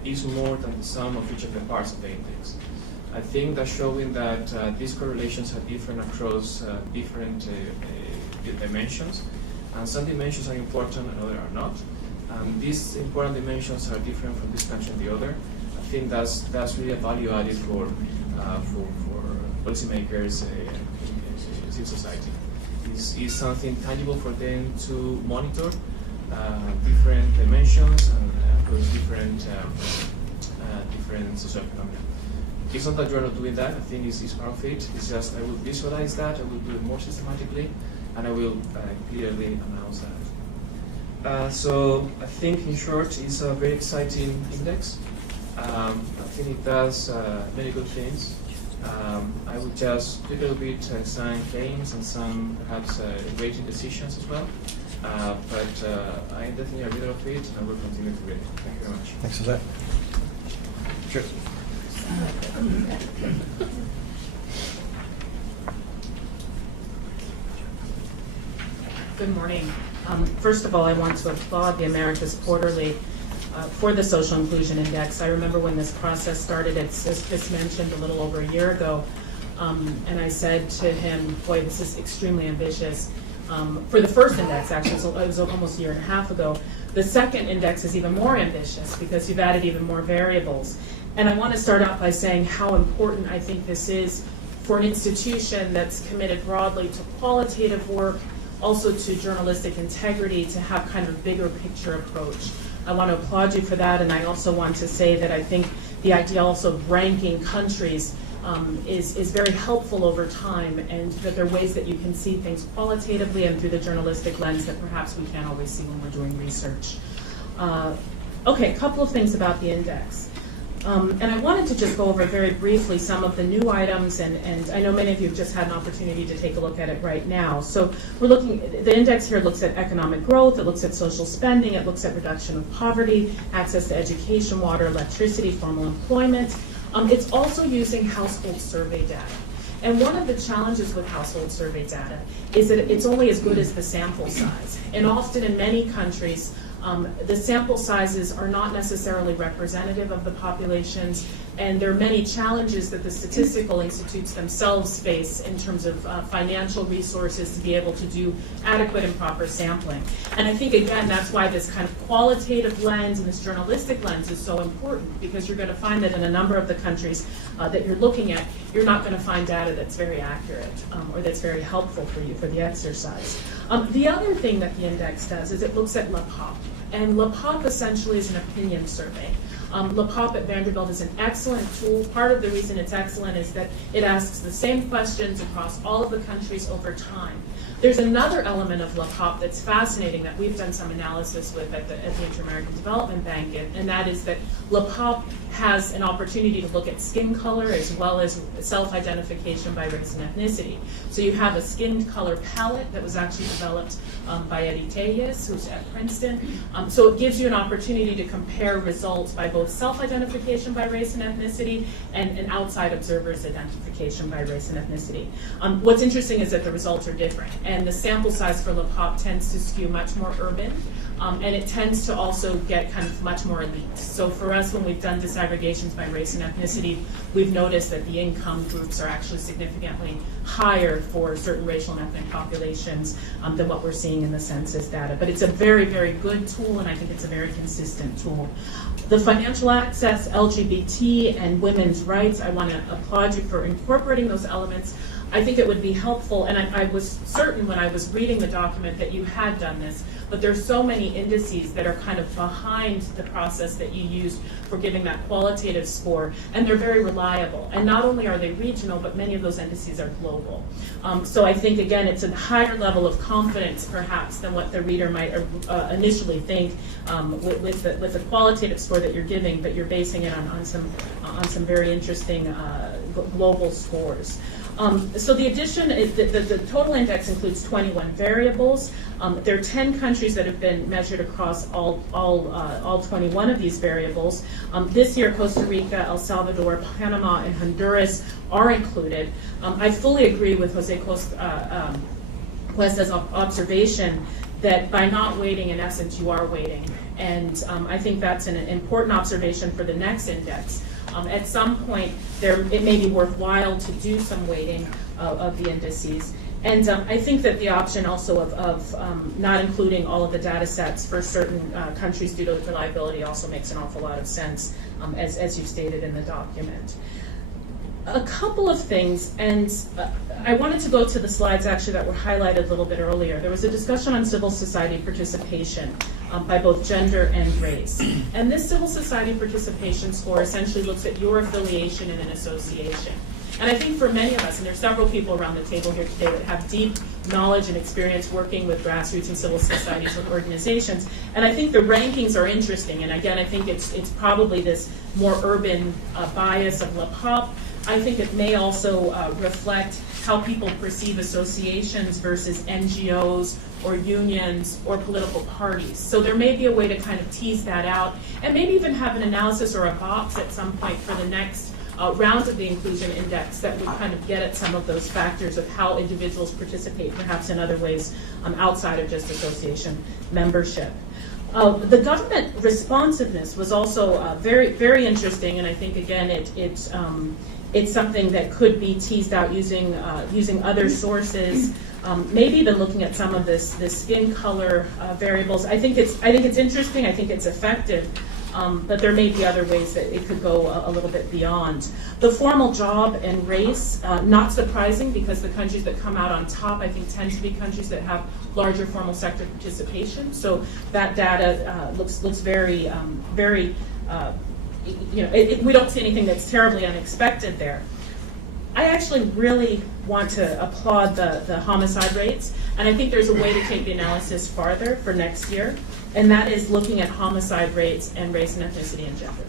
is more than the sum of each of the parts of the index. I think that showing that these correlations are different across different dimensions, and some dimensions are important and others are not. And these important dimensions are different from this country and the other. I think that's really a value added for policymakers in civil society. Is something tangible for them to monitor different dimensions and across different social phenomena. It's not that you're not doing that. I think it's part of it. It's just I will visualize that. I will do it more systematically, and I will clearly announce that. So I think, in short, it's a very exciting index. I think it does many good things. I would just do a little bit some claims and some perhaps rating decisions as well. But I am definitely a reader of it, and I will continue to read it. Thank you very much. Thanks for that. Sure. Good morning. First of all, I want to applaud the Americas Quarterly for the Social Inclusion Index. I remember when this process started, it's just mentioned a little over a year ago, and I said to him, boy, this is extremely ambitious. for the first index, actually, so it was almost a year and a half ago. The second index is even more ambitious because you've added even more variables. And I want to start out by saying how important I think this is for an institution that's committed broadly to qualitative work, also to journalistic integrity, to have kind of a bigger picture approach. I want to applaud you for that, and I also want to say that I think the idea also of ranking countries is very helpful over time, and that there are ways that you can see things qualitatively and through the journalistic lens that perhaps we can't always see when we're doing research. Okay, a couple of things about the index. And I wanted to just go over very briefly some of the new items, and I know many of you have just had an opportunity to take a look at it right now. So we're looking, the index here looks at economic growth, it looks at social spending, it looks at reduction of poverty, access to education, water, electricity, formal employment. It's also using household survey data. And one of the challenges with household survey data is that it's only as good as the sample size. And often in many countries, the sample sizes are not necessarily representative of the populations, and there are many challenges that the statistical institutes themselves face in terms of financial resources to be able to do adequate and proper sampling. And I think, again, that's why this kind of qualitative lens and this journalistic lens is so important, because you're going to find that in a number of the countries that you're looking at, you're not going to find data that's very accurate or that's very helpful for you for the exercise. The other thing that the index does is it looks at LAPOP. And LAPOP essentially is an opinion survey. LAPOP at Vanderbilt is an excellent tool. Part of the reason it's excellent is that it asks the same questions across all of the countries over time. There's another element of LAPOP that's fascinating that we've done some analysis with at the Inter-American Development Bank, and that is that LAPOP has an opportunity to look at skin color as well as self-identification by race and ethnicity. So you have a skin color palette that was actually developed by Eddie Tellez, who's at Princeton. So it gives you an opportunity to compare results by both self-identification by race and ethnicity and outside observers' identification by race and ethnicity. What's interesting is that the results are different, and the sample size for LAPOP tends to skew much more urban, and it tends to also get kind of much more elite. So for us, when we've done disaggregations by race and ethnicity, we've noticed that the income groups are actually significantly higher for certain racial and ethnic populations than what we're seeing in the census data. But it's a very, very good tool, and I think it's a very consistent tool. The financial access, LGBT, and women's rights, I want to applaud you for incorporating those elements. I think it would be helpful, and I was certain when I was reading the document that you had done this, but there's so many indices that are kind of behind the process that you used for giving that qualitative score, and they're very reliable. And not only are they regional, but many of those indices are global. So I think, again, it's a higher level of confidence, perhaps, than what the reader might initially think with the qualitative score that you're giving, but you're basing it on some very interesting global scores. So the addition, the total index includes 21 variables. There are 10 countries that have been measured across all 21 of these variables. This year, Costa Rica, El Salvador, Panama, and Honduras are included. I fully agree with Jose Cuesta's observation that by not weighting, in essence, you are weighting. And I think that's an important observation for the next index. At some point, it may be worthwhile to do some weighting of the indices. And I think that the option also of not including all of the data sets for certain countries due to reliability also makes an awful lot of sense, as you've stated in the document. A couple of things, and I wanted to go to the slides actually that were highlighted a little bit earlier. There was a discussion on civil society participation by both gender and race. And this civil society participation score essentially looks at your affiliation in an association. And I think for many of us, and there's several people around the table here today that have deep knowledge and experience working with grassroots and civil societies and organizations, and I think the rankings are interesting. And again, I think it's probably this more urban bias of LAPOP. I think it may also reflect how people perceive associations versus NGOs or unions or political parties. So there may be a way to kind of tease that out, and maybe even have an analysis or a box at some point for the next round of the inclusion index that would kind of get at some of those factors of how individuals participate perhaps in other ways outside of just association membership. The government responsiveness was also very, very interesting, and I think, again, it's something that could be teased out using other sources. maybe even looking at some of the skin color variables. I think it's interesting. I think it's effective. But there may be other ways that it could go a little bit beyond. The formal job and race, not surprising because the countries that come out on top, I think, tend to be countries that have larger formal sector participation. So that data looks very, we don't see anything that's terribly unexpected there. I actually really want to applaud the homicide rates, and I think there's a way to take the analysis farther for next year, and that is looking at homicide rates and race and ethnicity and gender.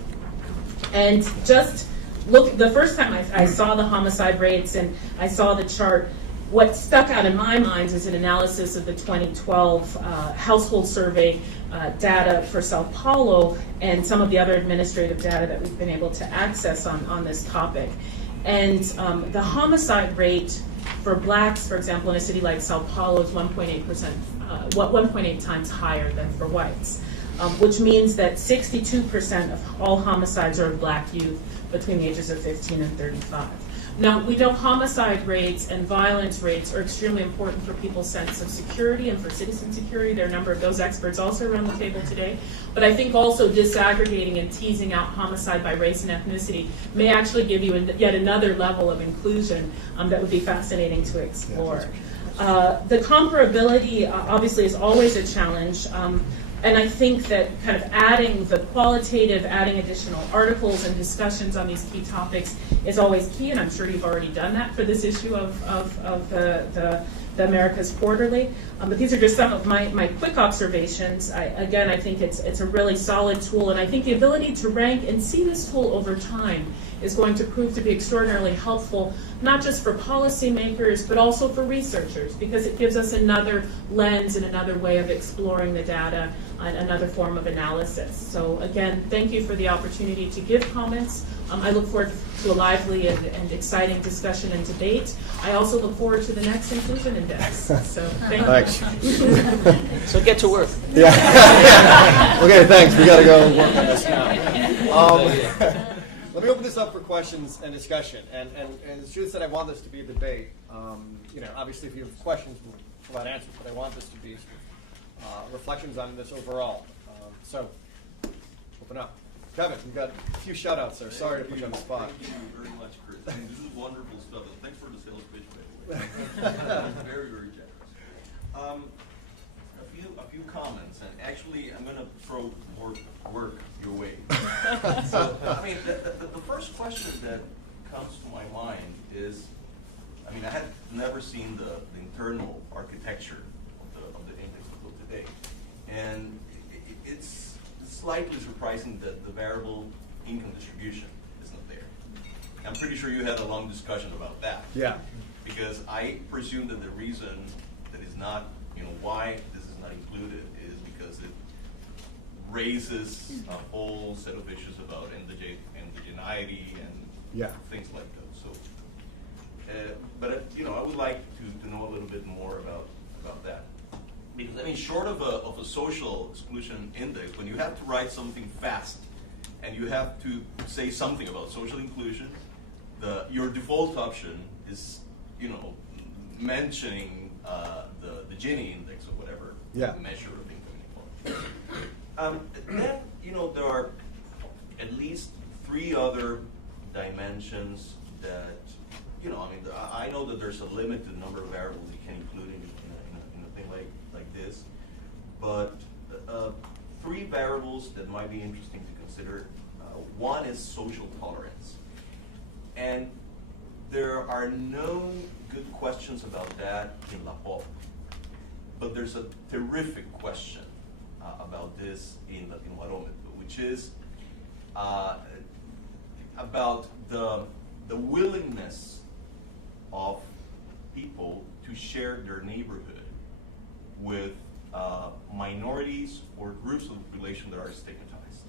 And just look, the first time I saw the homicide rates and I saw the chart, what stuck out in my mind is an analysis of the 2012 household survey data for Sao Paulo and some of the other administrative data that we've been able to access on this topic. And the homicide rate for blacks, for example, in a city like Sao Paulo is 1.8 times higher than for whites, which means that 62% of all homicides are of black youth between the ages of 15 and 35. Now, we know homicide rates and violence rates are extremely important for people's sense of security and for citizen security. There are a number of those experts also around the table today. But I think also disaggregating and teasing out homicide by race and ethnicity may actually give you yet another level of inclusion that would be fascinating to explore. The comparability obviously is always a challenge. And I think that kind of adding the qualitative, adding additional articles and discussions on these key topics is always key, and I'm sure you've already done that for this issue of the Americas Quarterly. But these are just some of my quick observations. I think it's a really solid tool, and I think the ability to rank and see this tool over time is going to prove to be extraordinarily helpful, not just for policymakers, but also for researchers, because it gives us another lens and another way of exploring the data, another form of analysis. So again, thank you for the opportunity to give comments. I look forward to a lively and exciting discussion and debate. I also look forward to the next Inclusion Index. So thanks. So get to work. Yeah. Okay, thanks. We got to go work on this now. Let me open this up for questions and discussion. And as Judith said, I want this to be a debate. Obviously, if you have questions, we'll provide answers, but I want this to be reflections on this overall. So, open up. Kevin, you've got a few shout-outs there. Sorry to put you on the spot. Thank you very much, Chris. This is wonderful stuff. And thanks for the sales pitch, by the way. Very, very generous. A few comments, and actually, I'm going to throw more work your way. So, the first question that comes to my mind is, I had never seen the internal architecture of the index until today, and it's slightly surprising that the variable income distribution is not there. I'm pretty sure you had a long discussion about that. Yeah. Because I presume that the reason that is not, why this is not included is because it raises a whole set of issues about indigeneity and things like that. So, but I would like to know a little bit more about that. Because short of a social exclusion index, when you have to write something fast and you have to say something about social inclusion, your default option is mentioning the Gini index or whatever measure of income inequality. Then there are at least 3 other dimensions that I know that there's a limited number of variables you can include in a thing like this, but 3 variables that might be interesting to consider. One is social tolerance, and there are no good questions about that in LAPOP, but there's a terrific question about this in Latinobarometro, which is about the willingness of people to share their neighborhood with minorities or groups of the population that are stigmatized.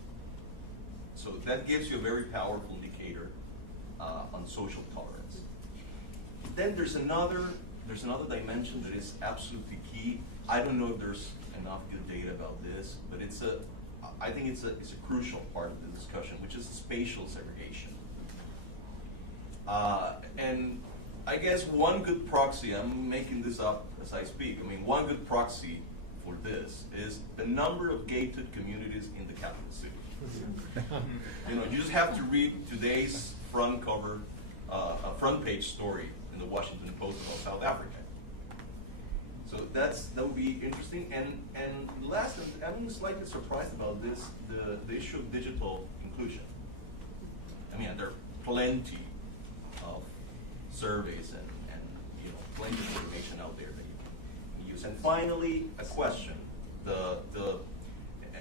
So that gives you a very powerful indicator on social tolerance. Then there's another dimension that is absolutely key. I don't know if there's enough good data about this, but I think it's a crucial part of the discussion, which is spatial segregation. And I guess one good proxy, I'm making this up as I speak, I mean, one good proxy for this is the number of gated communities in the capital city. You know, you just have to read today's front page story in the Washington Post about South Africa. So that would be interesting. And last, I'm slightly surprised about this, the issue of digital inclusion. I mean, there are plenty of surveys and you know, plenty of information out there that you can use. And finally, a question.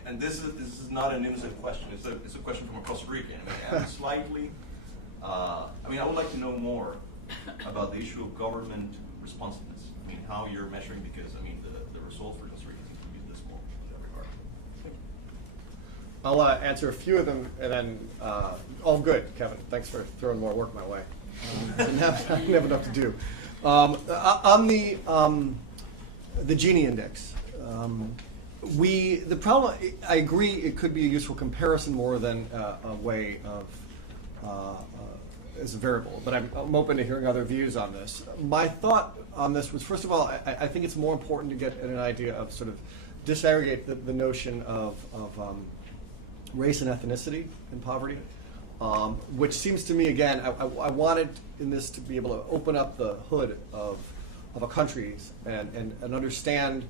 And this is not an innocent question. It's a question from a Costa Rican. I mean, I'm slightly. I would like to know more about the issue of government responsiveness. I mean, how you're measuring, because I mean, the results for Costa Rica seem to be this small in that regard. I'll answer a few of them, and then all good, Kevin. Thanks for throwing more work my way. I didn't have enough to do. On the Gini index, the problem. I agree, it could be a useful comparison more than a way of as a variable. But I'm open to hearing other views on this. My thought on this was, first of all, I think it's more important to get an idea of sort of disaggregate the notion of race and ethnicity in poverty, which seems to me, again, I wanted in this to be able to open up the hood of a country's and understand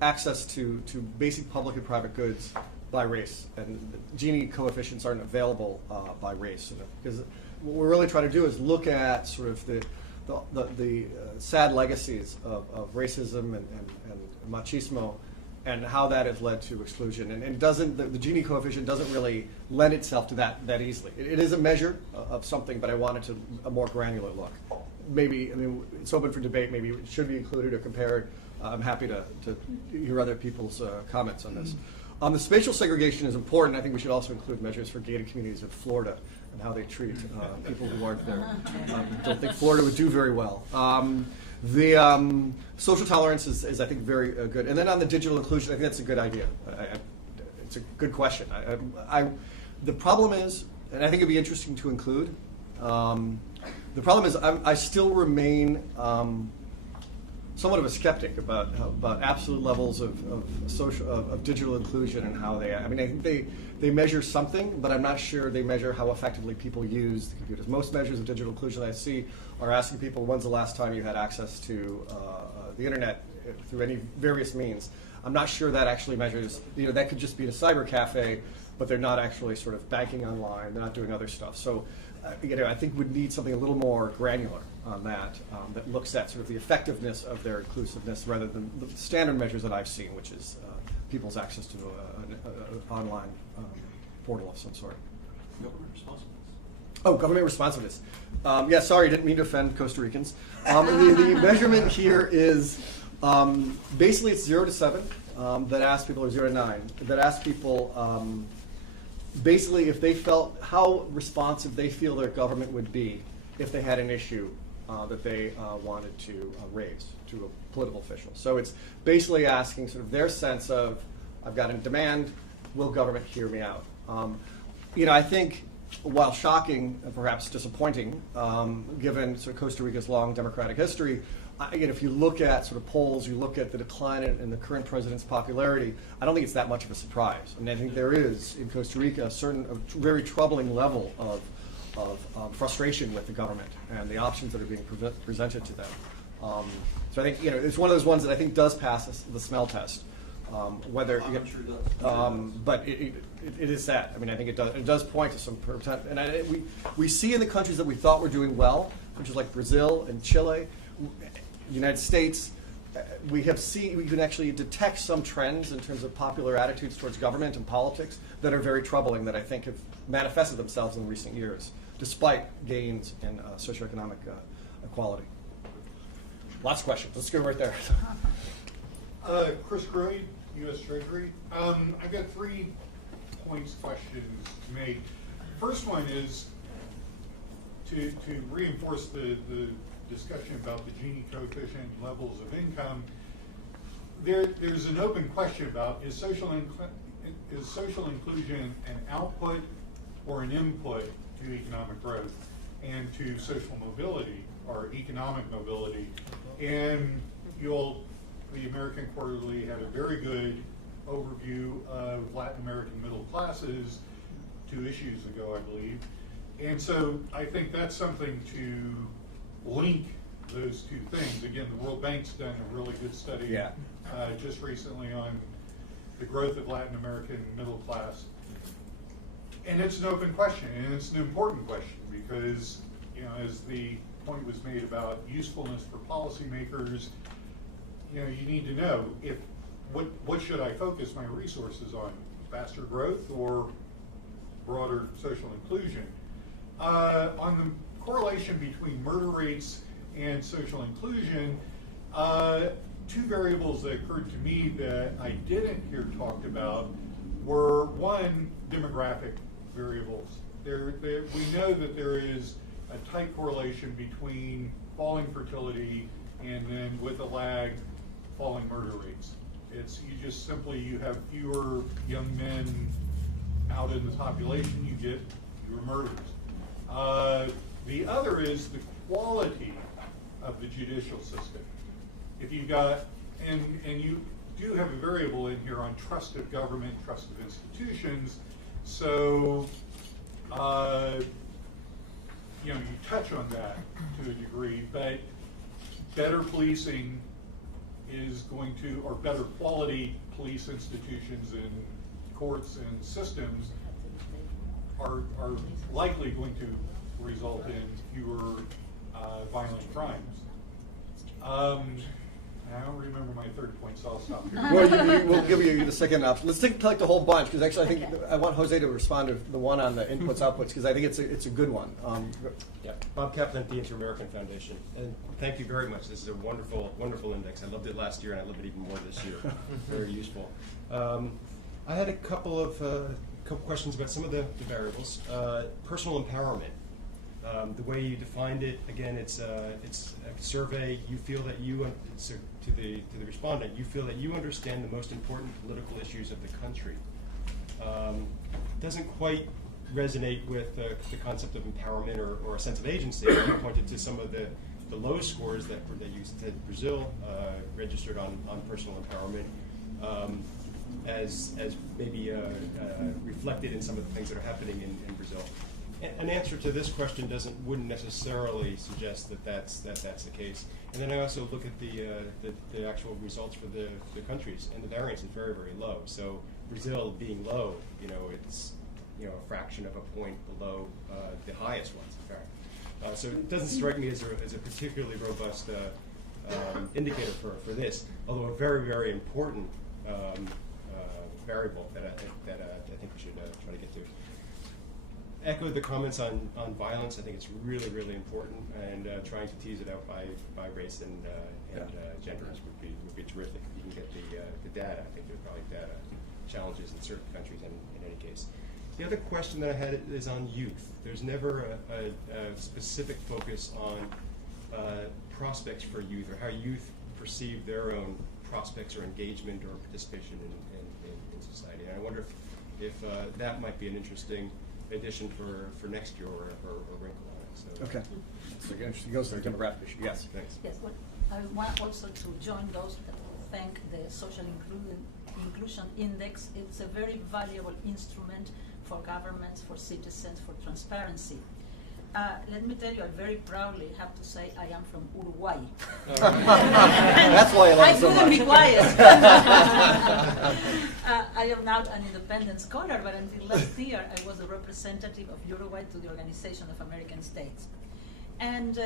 access to basic public and private goods by race. And the Gini coefficients aren't available by race. Because what we're really trying to do is look at sort of the sad legacies of racism and machismo, and how that has led to exclusion. And doesn't the Gini coefficient doesn't really lend itself to that easily. It is a measure of something, but I wanted to a more granular look. Maybe, I mean, it's open for debate. Maybe it should be included or compared. I'm happy to hear other people's comments on this. The spatial segregation is important. I think we should also include measures for gated communities in Florida and how they treat people who aren't there. I don't think Florida would do very well. The social tolerance is I think, very good. And then on the digital inclusion, I think that's a good idea. It's a good question. The problem is, and I think it'd be interesting to include, the problem is I still remain somewhat of a skeptic about absolute levels of digital inclusion and how they. I mean, I think they measure something, but I'm not sure they measure how effectively people use the computers. Most measures of digital inclusion I see are asking people, when's the last time you had access to the internet through any various means. I'm not sure that actually measures. That could just be in a cyber cafe, but they're not actually sort of banking online. They're not doing other stuff. So, I think we'd need something a little more granular on that, that looks at sort of the effectiveness of their inclusiveness rather than the standard measures that I've seen, which is people's access to an online portal of some sort. Government responsiveness. Oh, government responsiveness. Yeah, sorry, didn't mean to offend Costa Ricans. The measurement here is basically it's 0 to 7 that asks people, or 0 to 9, that asks people basically if they felt how responsive they feel their government would be if they had an issue that they wanted to raise to a political official. So it's basically asking sort of their sense of, I've got a demand, will government hear me out? I think, while shocking and perhaps disappointing, given sort of Costa Rica's long democratic history, again, if you look at sort of polls, you look at the decline in the current president's popularity, I don't think it's that much of a surprise. I mean, I think there is, in Costa Rica, a very troubling level of frustration with the government and the options that are being presented to them. So I think, it's one of those ones that I think does pass the smell test. Whether, I'm sure it does. But it is sad. I mean, I think it does point to some percent. And we see in the countries that we thought were doing well, which is like Brazil and Chile, the United States, we can actually detect some trends in terms of popular attitudes towards government and politics that are very troubling, that I think have manifested themselves in recent years, despite gains in socioeconomic equality. Lots of questions. Let's go right there. Chris Croy, U.S. Treasury. I've got 3 questions to make. First one is to reinforce the discussion about the Gini coefficient levels of income. There's an open question about is social inclusion an output or an input to economic growth? and to social mobility or economic mobility. And the American Quarterly had a very good overview of Latin American middle classes 2 issues ago, I believe. And so I think that's something to link those 2 things. Again, the World Bank's done a really good study just recently on the growth of Latin American middle class. And it's an open question, and it's an important question because, as the point was made about usefulness for policymakers, you need to know what should I focus my resources on, faster growth or broader social inclusion. On the correlation between murder rates and social inclusion, 2 variables that occurred to me that I didn't hear talked about were, one, demographic variables. We know that there is a tight correlation between falling fertility and then, with a lag, falling murder rates. You have fewer young men out in the population, you get fewer murders. The other is the quality of the judicial system. If you've got, and you do have a variable in here on trust of government, trust of institutions, so you touch on that to a degree, but better policing is going to, or better quality police institutions and courts and systems are likely going to result in fewer violent crimes. I don't remember my 3rd point, so I'll stop here. Well, we'll give you the second option. Let's take like the whole bunch, because actually I think I want Jose to respond to the one on the inputs, outputs, because I think it's a good one. Yeah, Bob Kaplan, the Inter-American Foundation, and thank you very much. This is a wonderful, wonderful index. I loved it last year, and I love it even more this year. Very useful. I had a couple questions about some of the variables. Personal empowerment. The way you defined it, again, it's a survey. You feel that to the respondent, you feel that you understand the most important political issues of the country. Doesn't quite resonate with the concept of empowerment or a sense of agency. You pointed to some of the low scores that you said Brazil registered on personal empowerment as maybe reflected in some of the things that are happening in Brazil. An answer to this question wouldn't necessarily suggest that that's the case. And then I also look at the actual results for the countries, and the variance is very, very low. So Brazil being low, it's a fraction of a point below the highest ones, in fact. So it doesn't strike me as a particularly robust indicator for this, although a very, very important variable that I think we should try to get to. Echo the comments on violence. I think it's really, really important, and trying to tease it out by race and genders would be terrific. If you can get the data, I think there's probably data challenges in certain countries in any case. The other question that I had is on youth. There's never a specific focus on prospects for youth, or how youth perceive their own prospects or engagement or participation in society. And I wonder if that might be an interesting addition for next year or wrinkle on it. So. Okay. So again, she goes to the demographic issue. Yes. Thanks. Yes. Well, I want also to join those that thank the Social Inclusion Index. It's a very valuable instrument for governments, for citizens, for transparency. Let me tell you, I very proudly have to say I am from Uruguay. That's why I love it so much. I couldn't be quiet. I am now an independent scholar, but until last year I was a representative of Uruguay to the Organization of American States. And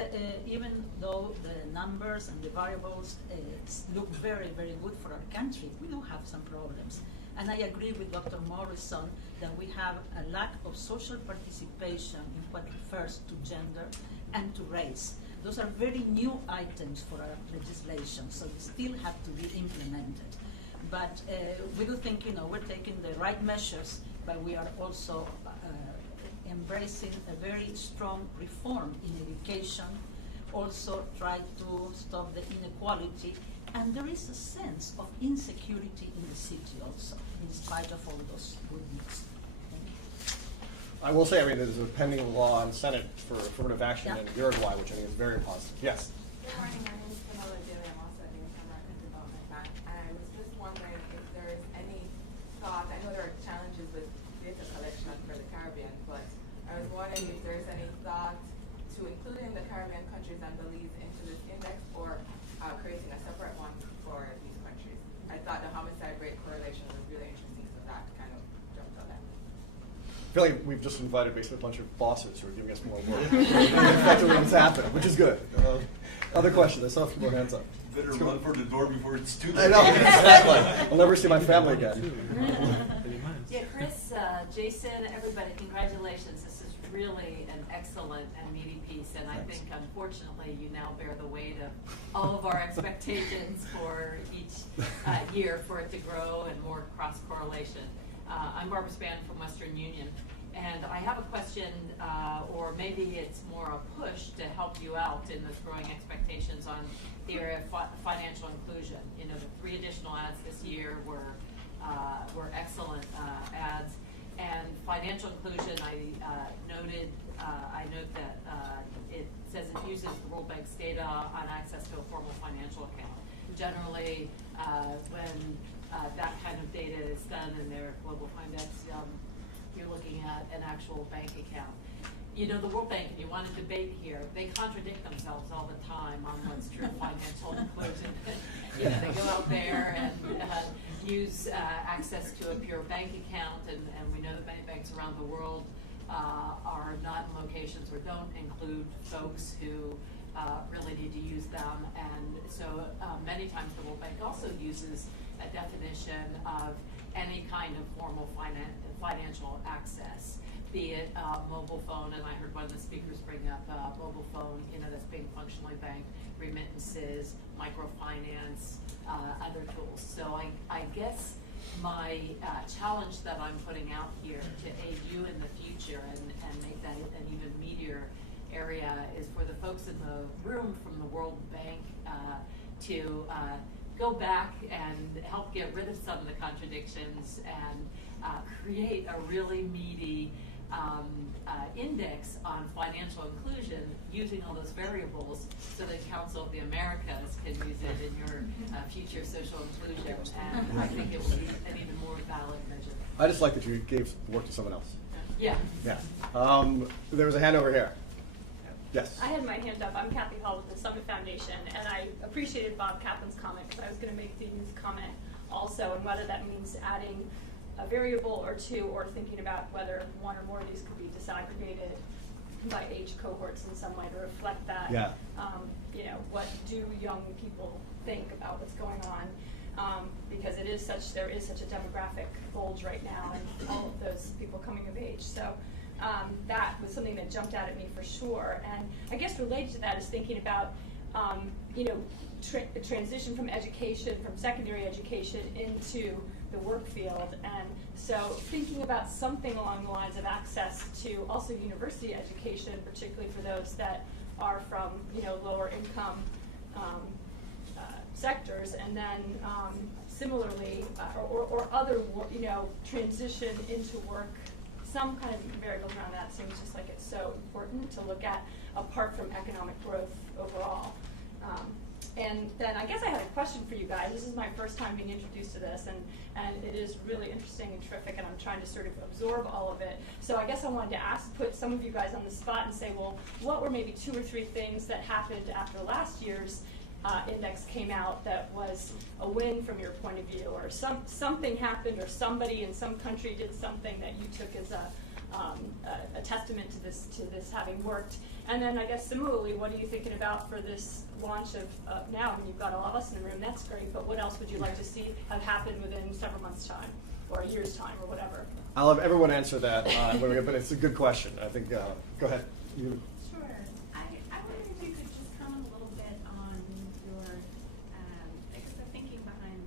even though the numbers and the variables look very, very good for our country, we do have some problems. And I agree with Dr. Morrison that we have a lack of social participation in what refers to gender and to race. Those are very new items for our legislation, so they still have to be implemented. But we do think, we're taking the right measures, but we are also embracing a very strong reform in education, also try to stop the inequality. And there is a sense of insecurity in the city also, in spite of all those good news. I will say, I mean, there's a pending law in the Senate for affirmative action Yeah. in Uruguay, which I think is very positive. Yes. Good morning, my name is Camila Daly. I'm also a Newcomer American Development Bank. And I was just wondering if there is any thought, I know there are challenges with data collection for the Caribbean, but I was wondering if there's any thought to including the Caribbean countries and Belize into this index, or creating a separate one for these countries. I thought the homicide rate correlation was really interesting, so that kind of jumped on that. I feel like we've just invited basically a bunch of bosses who are giving us more work. Effectively, what's happening, which is good. Other questions? I saw a few more hands up. Better run for the door before it's too I late. know, exactly. I'll never see my family again. Yeah, Chris, Jason, everybody, congratulations. This is really an excellent and meaty piece, and I think unfortunately you now bear the weight of all of our expectations for each year for it to grow and more cross-correlation. I'm Barbara Spann from Western Union, and I have a question, or maybe it's more a push to help you out in those growing expectations on the area of financial inclusion. You know, the 3 additional ads this year were excellent ads, and financial inclusion. I note that it says it uses the World Bank's data on access to a formal financial account. Generally, when that kind of data is done in their global index, you're looking at an actual bank account. You know, the World Bank, if you want to debate here, they contradict themselves all the time on what's true financial inclusion. You know, they go out there and use access to a pure bank account, and we know that many banks around the world are not in locations or don't include folks who really need to use them. And so many times the World Bank also uses a definition of any kind of formal financial access, be it mobile phone, and I heard one of the speakers bring up mobile phone, you know, that's being functionally banked, remittances, microfinance, other tools. So I guess my challenge that I'm putting out here to aid you in the future and make that an even meatier area is for the folks in the room from the World Bank to go back and help get rid of some of the contradictions and create a really meaty index on financial inclusion using all those variables so that Council of the Americas can use it in your future social inclusion. And I think it will be an even more valid measure. I just like that you gave work to someone else. Yeah. Yeah. There was a hand over here. Yes. I had my hand up. I'm Kathy Hall with the Summit Foundation, and I appreciated Bob Kaplan's comment because I was going to make the youth comment also, and whether that means adding a variable or two, or thinking about whether one or more of these could be disaggregated by age cohorts in some way to reflect that. Yeah. You know, what do young people think about what's going on? Because there is such a demographic bulge right now, and all of those people coming of age. So. That was something that jumped out at me for sure. And I guess related to that is thinking about, you know, transition from education, from secondary education into the work field. And so thinking about something along the lines of access to also university education, particularly for those that are from, you know, lower income sectors, and then similarly, or other, you know, transition into work. Some kind of variables around that seems just like it's so important to look at apart from economic growth overall. And then I guess I had a question for you guys. This is my first time being introduced to this, and it is really interesting and terrific, and I'm trying to sort of absorb all of it. So I guess I wanted to put some of you guys on the spot and say, well, what were maybe 2 or 3 things that happened after last year's index came out that was a win from your point of view, or something happened, or somebody in some country did something that you took as a testament to this having worked. And then I guess similarly, what are you thinking about for this launch of now? I mean, you've got all of us in the room, that's great, but what else would you like to see have happened within several months' time, or a year's time, or whatever? I'll have everyone answer that, but it's a good question. I think, go ahead. Sure. I wonder if you could just comment a little bit on your, I guess the thinking behind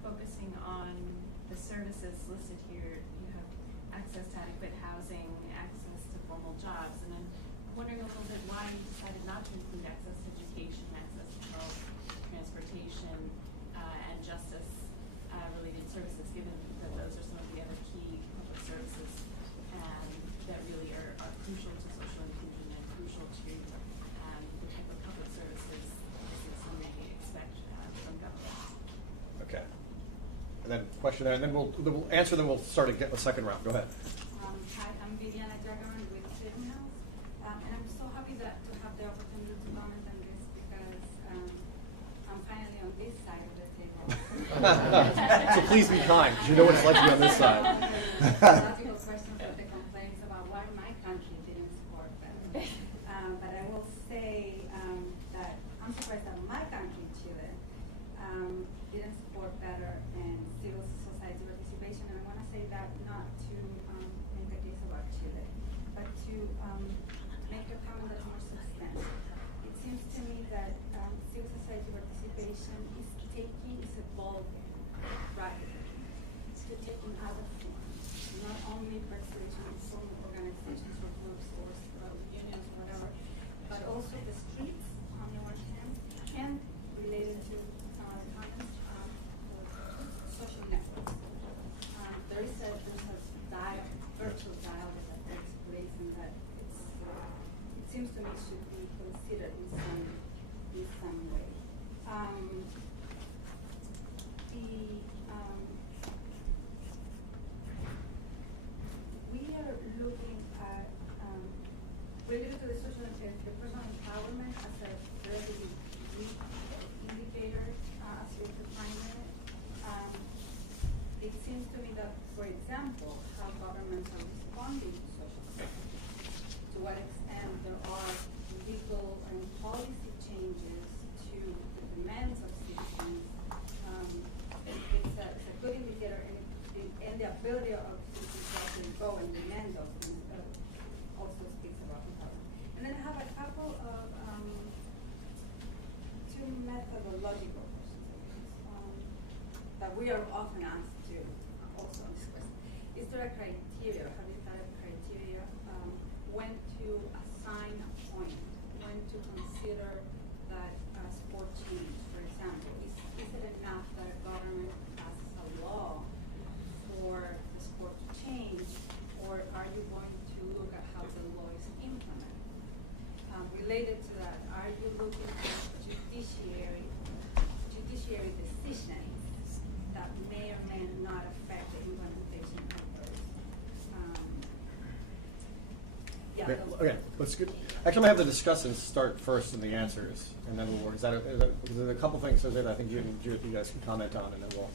focusing on the services listed here. You have access to adequate housing, access to formal jobs, and I'm wondering a little bit why you decided not to include access to education, access to health, transportation, and justice-related services, given that those are some of the other key public services that really then question there, and then we'll answer. Then we'll start a second round. Go ahead. Hi, I'm Viviana Jagaman with City House, and I'm so happy to have the opportunity to comment on this because I'm finally on this side of the table. So please be kind, because you know what it's like to be on this side. Logical questions of the complaints about why my country didn't support better. But I will say that I'm surprised that my country, Chile, didn't support better in civil society participation. And I want to say that not to make a case about Chile, but to make a comment that's more substantial. It seems to me that civil society participation is evolving rapidly. It's taking other forms, not only participation in formal organizations or groups or unions or whatever, but also the streets on the one hand, and related to some other comments, social networks. There's a virtual dialogue that takes place, and that it seems to me should be considered in some way. We are looking at related to the the personal empowerment as a relatively weak indicator, as you define it. It seems to me that, for example, how governments are responding to social change, to what extent there are legal and policy changes to the demands of citizens. It's a good indicator, and the ability of citizens to actually go and demand those things also speaks about empowerment. And then I have a couple of two methodological questions that we are often asked to also on this question. Is there a criteria, have you thought of criteria, when to assign a point, when to consider that sport change, for example? Is it enough that a government passes a law for the sport to change, or are you going to look at how the law is implemented? Related to that, are you looking at judiciary decisions that may or may not affect the implementation of those? Okay, let's get. Actually, I'm gonna have the discussants start first in the answers, and then we'll work. There's a couple things that I think you guys can comment on, and then we'll.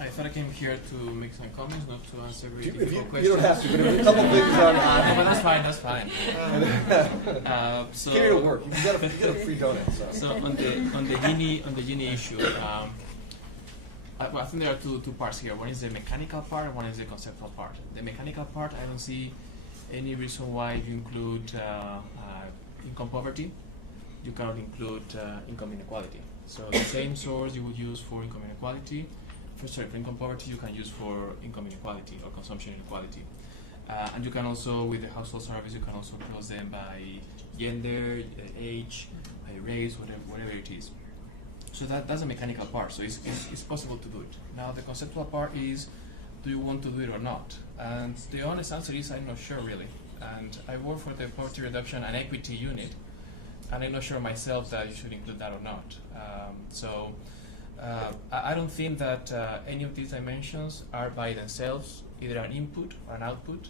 I thought I came here to make some comments, not to answer very You difficult don't questions. have to, but there's a couple things on. No, but that's fine. So it'll work. You got a free donut. So on the Gini issue, I think there are two parts here. One is the mechanical part, and one is the conceptual part. The mechanical part, I don't see any reason why you include income poverty. You cannot include income inequality. So the same source you would use for income inequality, for income poverty, you can use for income inequality or consumption inequality. And you can also, with the household surveys, you can also close them by gender, age, by race, whatever it is. So that's a mechanical part, so it's possible to do it. Now the conceptual part is, do you want to do it or not? And the honest answer is, I'm not sure really. And I work for the Poverty Reduction and Equity Unit, and I'm not sure myself that you should include that or not. I don't think that any of these dimensions are by themselves either an input or an output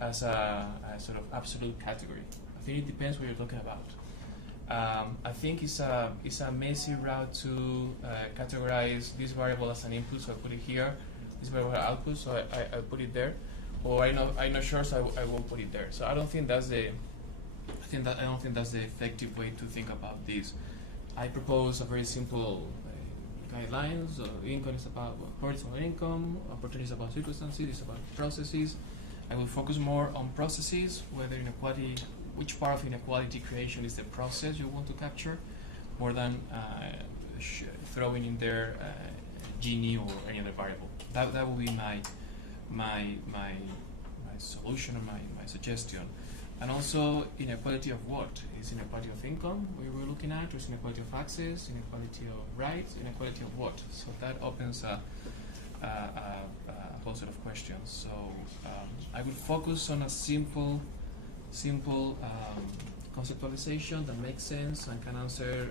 as a sort of absolute category. I think it depends what you're talking about. I think it's a messy route to categorize this variable as an input, so I put it here. This variable as output, so I put it there. Or I'm not sure, so I won't put it there. So I don't think that's the effective way to think about this. I propose a very simple guidelines. Income is about horizontal income, opportunity is about circumstances, it's about processes. I will focus more on processes, whether inequality, which part of inequality creation is the process you want to capture, more than throwing in there Gini or any other variable. That will be my solution or my suggestion. And also inequality of what? Is inequality of income we were looking at, or is inequality of access, inequality of rights, inequality of what? So that opens a whole set of questions. So I will focus on a simple conceptualization that makes sense and can answer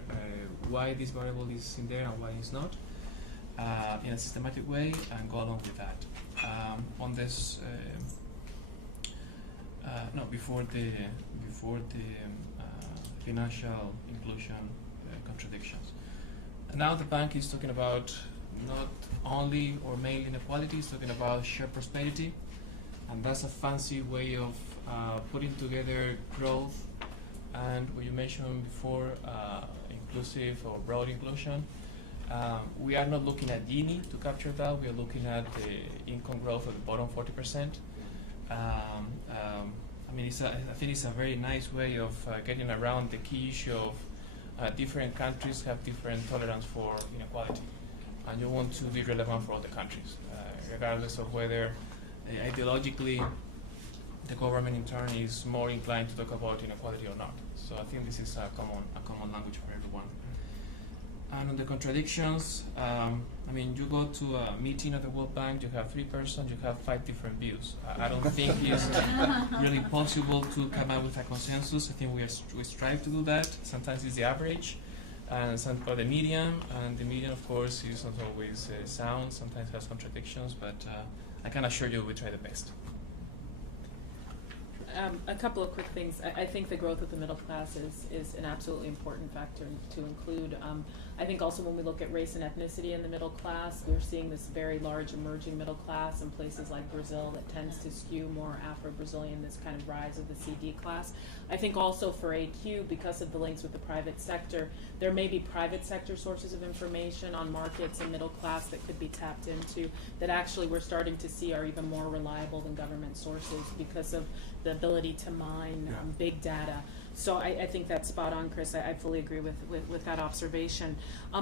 why this variable is in there and why it's not. in a systematic way and go along with that. On this, before the financial inclusion contradictions. And now the bank is talking about not only or mainly inequality, it's talking about shared prosperity, and that's a fancy way of putting together growth and what you mentioned before, inclusive or broad inclusion. We are not looking at Gini to capture that. We are looking at the income growth of the bottom 40%. I mean, I think it's a very nice way of getting around the key issue of different countries have different tolerance for inequality, and you want to be relevant for all the countries, regardless of whether ideologically the government in turn is more inclined to talk about inequality or not. So I think this is a common language for everyone. And on the contradictions, I mean, you go to a meeting at the World Bank, you have 3 persons, you have 5 different views. I don't think it's really possible to come up with a consensus. I think we strive to do that. Sometimes it's the average, or the median, and the median, of course, is not always sound, sometimes has contradictions, but I can assure you we try the best. A couple of quick things. I think the growth of the middle class is an absolutely important factor to include. I think also when we look at race and ethnicity in the middle class, we're seeing this very large emerging middle class in places like Brazil that tends to skew more Afro-Brazilian, this kind of rise of the CD class. I think also for AQ, because of the links with the private sector, there may be private sector sources of information on markets and middle class that could be tapped into that actually we're starting to see are even more reliable than government sources because of the ability to mine big data. So I think that's spot on, Chris. I fully agree with that observation.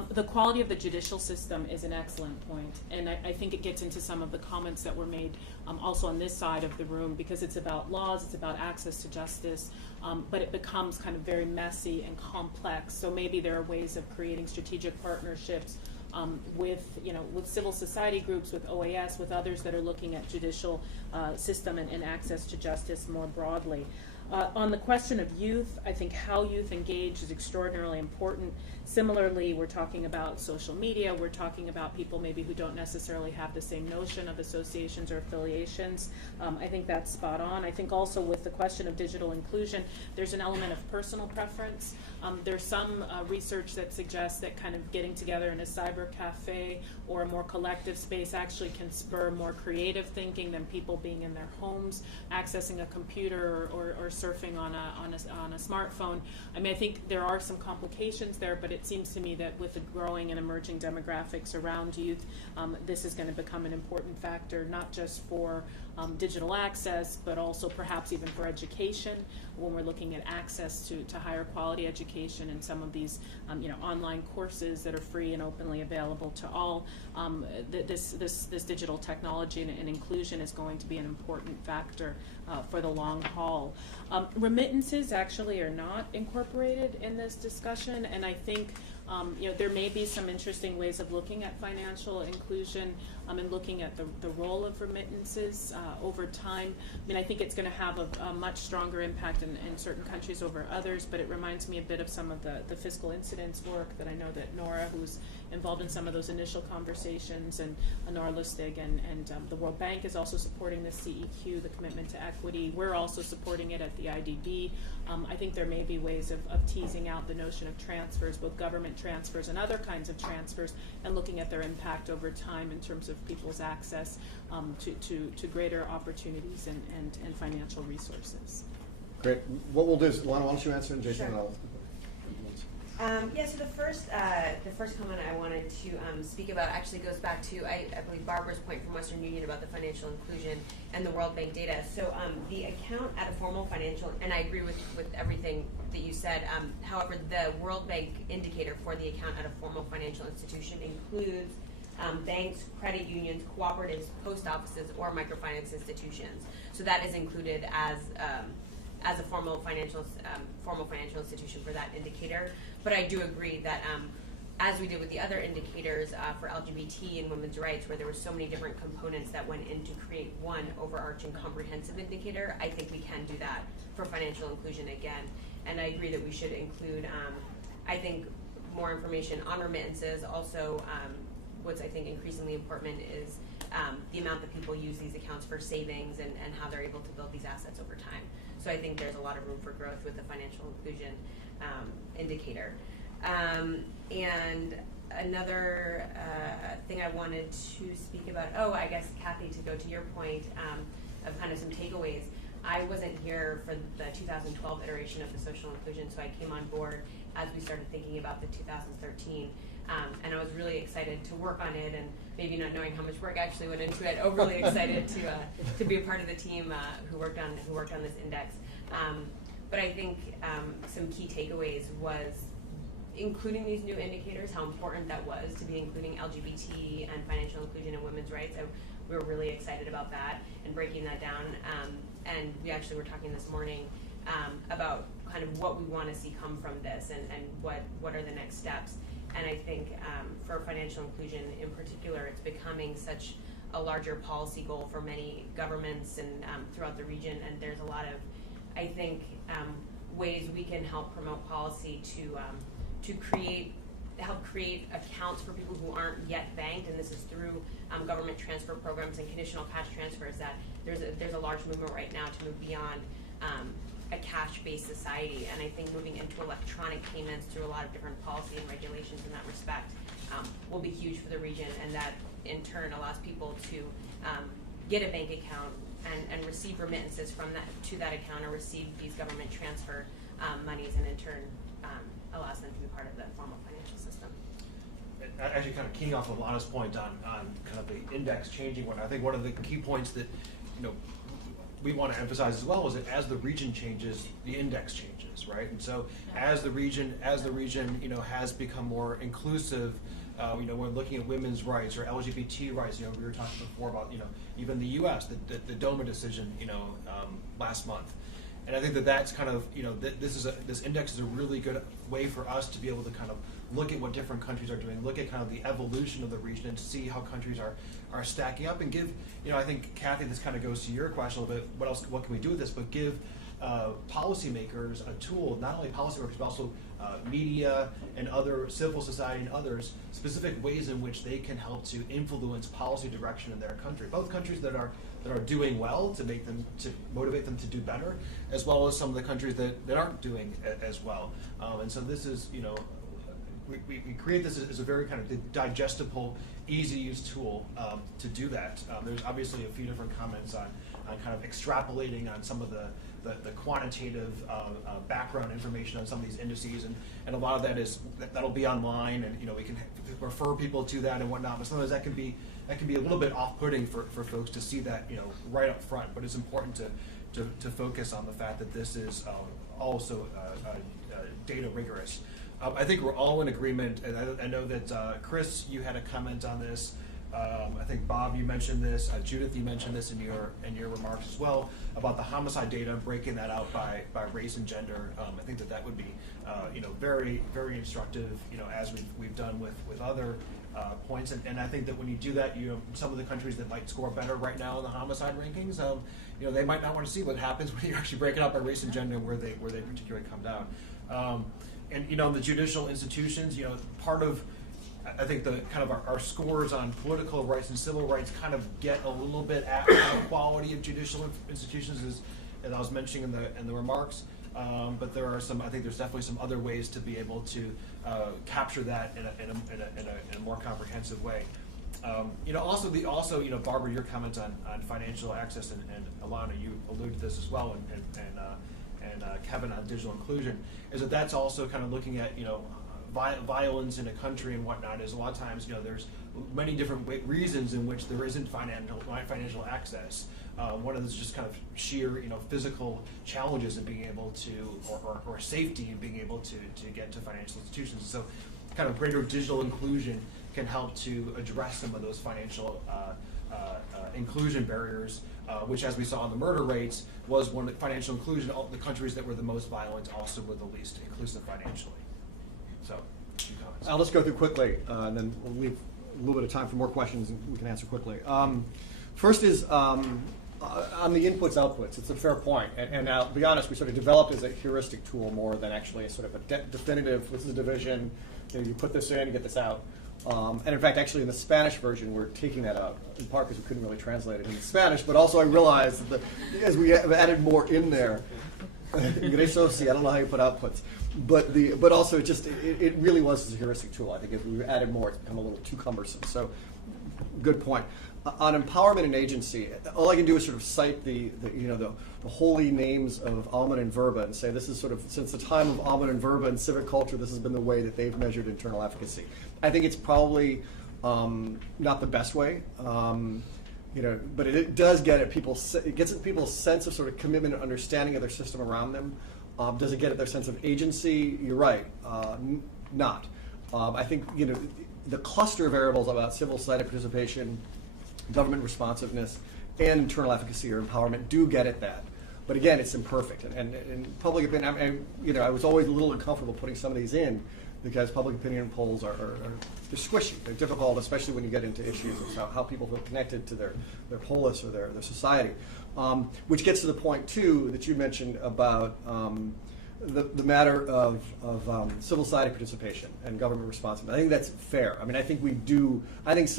The quality of the judicial system is an excellent point, and I think it gets into some of the comments that were made also on this side of the room, because it's about laws, it's about access to justice, but it becomes kind of very messy and complex. So maybe there are ways of creating strategic partnerships with civil society groups, with OAS, with others that are looking at judicial system and access to justice more broadly. On the question of youth, I think how youth engage is extraordinarily important. Similarly, we're talking about social media, we're talking about people maybe who don't necessarily have the same notion of associations or affiliations. I think that's spot on. I think also with the question of digital inclusion, there's an element of personal preference. There's some research that suggests that kind of getting together in a cyber cafe or a more collective space actually can spur more creative thinking than people being in their homes, accessing a computer or surfing on a smartphone. I mean, I think there are some complications there, but it seems to me that with the growing and emerging demographics around youth, this is going to become an important factor, not just for digital access, but also perhaps even for education, when we're looking at access to higher quality education and some of these online courses that are free and openly available to all. This digital technology and inclusion is going to be an important factor for the long haul. Remittances actually are not incorporated in this discussion, and I think there may be some interesting ways of looking at financial inclusion and looking at the role of remittances over time. I mean, I think it's going to have a much stronger impact in certain countries over others, but it reminds me a bit of some of the fiscal incidence work that I know that Nora, who's involved in some of those initial conversations, and Nora Lustig and the World Bank is also supporting the CEQ, the commitment to equity. We're also supporting it at the IDB. I think there may be ways of teasing out the notion of transfers, both government transfers and other kinds of transfers, and looking at their impact over time in terms of people's access to greater opportunities and financial resources. Great. What we'll do is, Lana, why don't you answer, and Jason and I'll. So the first comment I wanted to speak about actually goes back to, I believe, Barbara's point from Western Union about the financial inclusion and the World Bank data. So the account at a formal financial, and I agree with everything that you said, however, the World Bank indicator for the account at a formal financial institution includes banks, credit unions, cooperatives, post offices, or microfinance institutions. So that is included as a formal financial institution for that indicator. But I do agree that as we did with the other indicators for LGBT and women's rights, where there were so many different components that went in to create one overarching comprehensive indicator, I think we can do that for financial inclusion again. And I agree that we should include, I think, more information on remittances, also what's I think increasingly important is the amount that people use these accounts for savings and how they're able to build these assets over time. So I think there's a lot of room for growth with the financial inclusion indicator. And another thing I wanted to speak about, I guess, Kathy, to go to your point of kind of some takeaways. I wasn't here for the 2012 iteration of the social inclusion, so I came on board as we started thinking about the 2013. And I was really excited to work on it, and maybe not knowing how much work actually went into it, overly excited to be a part of the team who worked on this index. But I think some key takeaways was including these new indicators, how important that was to be including LGBT and financial inclusion and women's rights. We were really excited about that and breaking that down. And we actually were talking this morning about kind of what we want to see come from this and what are the next steps. And I think for financial inclusion in particular, it's becoming such a larger policy goal for many governments and throughout the region. And there's a lot of, I think, ways we can help promote policy to help create accounts for people who aren't yet banked, and this is through government transfer programs and conditional cash transfers. That there's a large movement right now to move beyond a cash-based society, and I think moving into electronic payments through a lot of different policy and regulations in that respect will be huge for the region, and that in turn allows people to get a bank account and receive remittances from that to that account, or receive these government transfer monies, and in turn allows them to be part of the formal financial system. Actually, kind of keying off of Lana's point on kind of the index changing one, I think one of the key points that we want to emphasize as well is that as the region changes, the index changes, right? And so as the region has become more inclusive, when looking at women's rights or LGBT rights, we were talking before about even the U.S. the DOMA decision last month. And I think that's kind of, this index is a really good way for us to be able to kind of look at what different countries are doing, look at kind of the evolution of the region, and to see how countries are stacking up, and give, I think, Kathy, this kind of goes to your question a little bit, what can we do with this, but give policymakers a tool, not only policymakers, but also media and other civil society and others, specific ways in which they can help to influence policy direction in their country. Both countries that are doing well, to motivate them to do better, as well as some of the countries that aren't doing as well. And so this is, we create this as a very kind of digestible, easy to use tool to do that. There's obviously a few different comments on kind of extrapolating on some of the quantitative background information on some of these indices, and a lot of that'll be online, and we can refer people to that and whatnot. But sometimes that can be a little bit off-putting for folks to see that right up front. But it's important to focus on the fact that this is also data rigorous. I think we're all in agreement, and I know that Chris, you had a comment on this. I think Bob, you mentioned this. Judith, you mentioned this in your remarks as well about the homicide data, breaking that out by race and gender. I think that would be very, very instructive. As we've done with other points, and I think that when you do that, some of the countries that might score better right now in the homicide rankings, they might not want to see what happens when you actually break it up by race and gender, where they particularly come down. And the judicial institutions, part of, I think, the kind of our scores on political rights and civil rights kind of get a little bit at the quality of judicial institutions, as I was mentioning in the remarks. But there are I think there's definitely some other ways to be able to capture that in a more comprehensive way. Also, Barbara, your comments on financial access, and Alana, you alluded to this as well, and Kevin on digital inclusion, is that's also kind of looking at violence in a country and whatnot. Is a lot of times there's many different reasons in which there isn't financial access. One of those is just kind of sheer physical challenges in being able to, or safety in being able to get to financial institutions. So kind of greater digital inclusion can help to address some of those financial inclusion barriers, which, as we saw in the murder rates, was one financial inclusion. The countries that were the most violent also were the least inclusive financially. So, I'll just go through quickly, and then we'll leave a little bit of time for more questions, and we can answer quickly. First is on the inputs outputs. It's a fair point, and now, to be honest, we sort of developed as a heuristic tool more than actually a sort of a definitive. This is a division. You put this in, you get this out. And in fact, actually in the Spanish version, we're taking that out, in part because we couldn't really translate it into Spanish, but also I realized that as we have added more in there, ingresos, I don't know how you put outputs, but also it really was a heuristic tool. I think if we added more, it's become a little too cumbersome. So, good point. On empowerment and agency, all I can do is sort of cite the holy names of Aumann and Verba and say this is sort of, since the time of Aumann and Verba and civic culture, this has been the way that they've measured internal efficacy. I think it's probably not the best way, but it does get at people's, it gets at people's sense of sort of commitment and understanding of their system around them. Does it get at their sense of agency? You're right, not. I think the cluster of variables about civil society participation, government responsiveness, and internal efficacy or empowerment do get at that. But again, it's imperfect. And public opinion, I was always a little uncomfortable putting some of these in because public opinion polls they're squishy. They're difficult, especially when you get into issues of how people feel connected to their polis or their society. Which gets to the point, too, that you mentioned about the matter of civil society participation and government responsibility. I think that's fair. I mean, I think we do. I think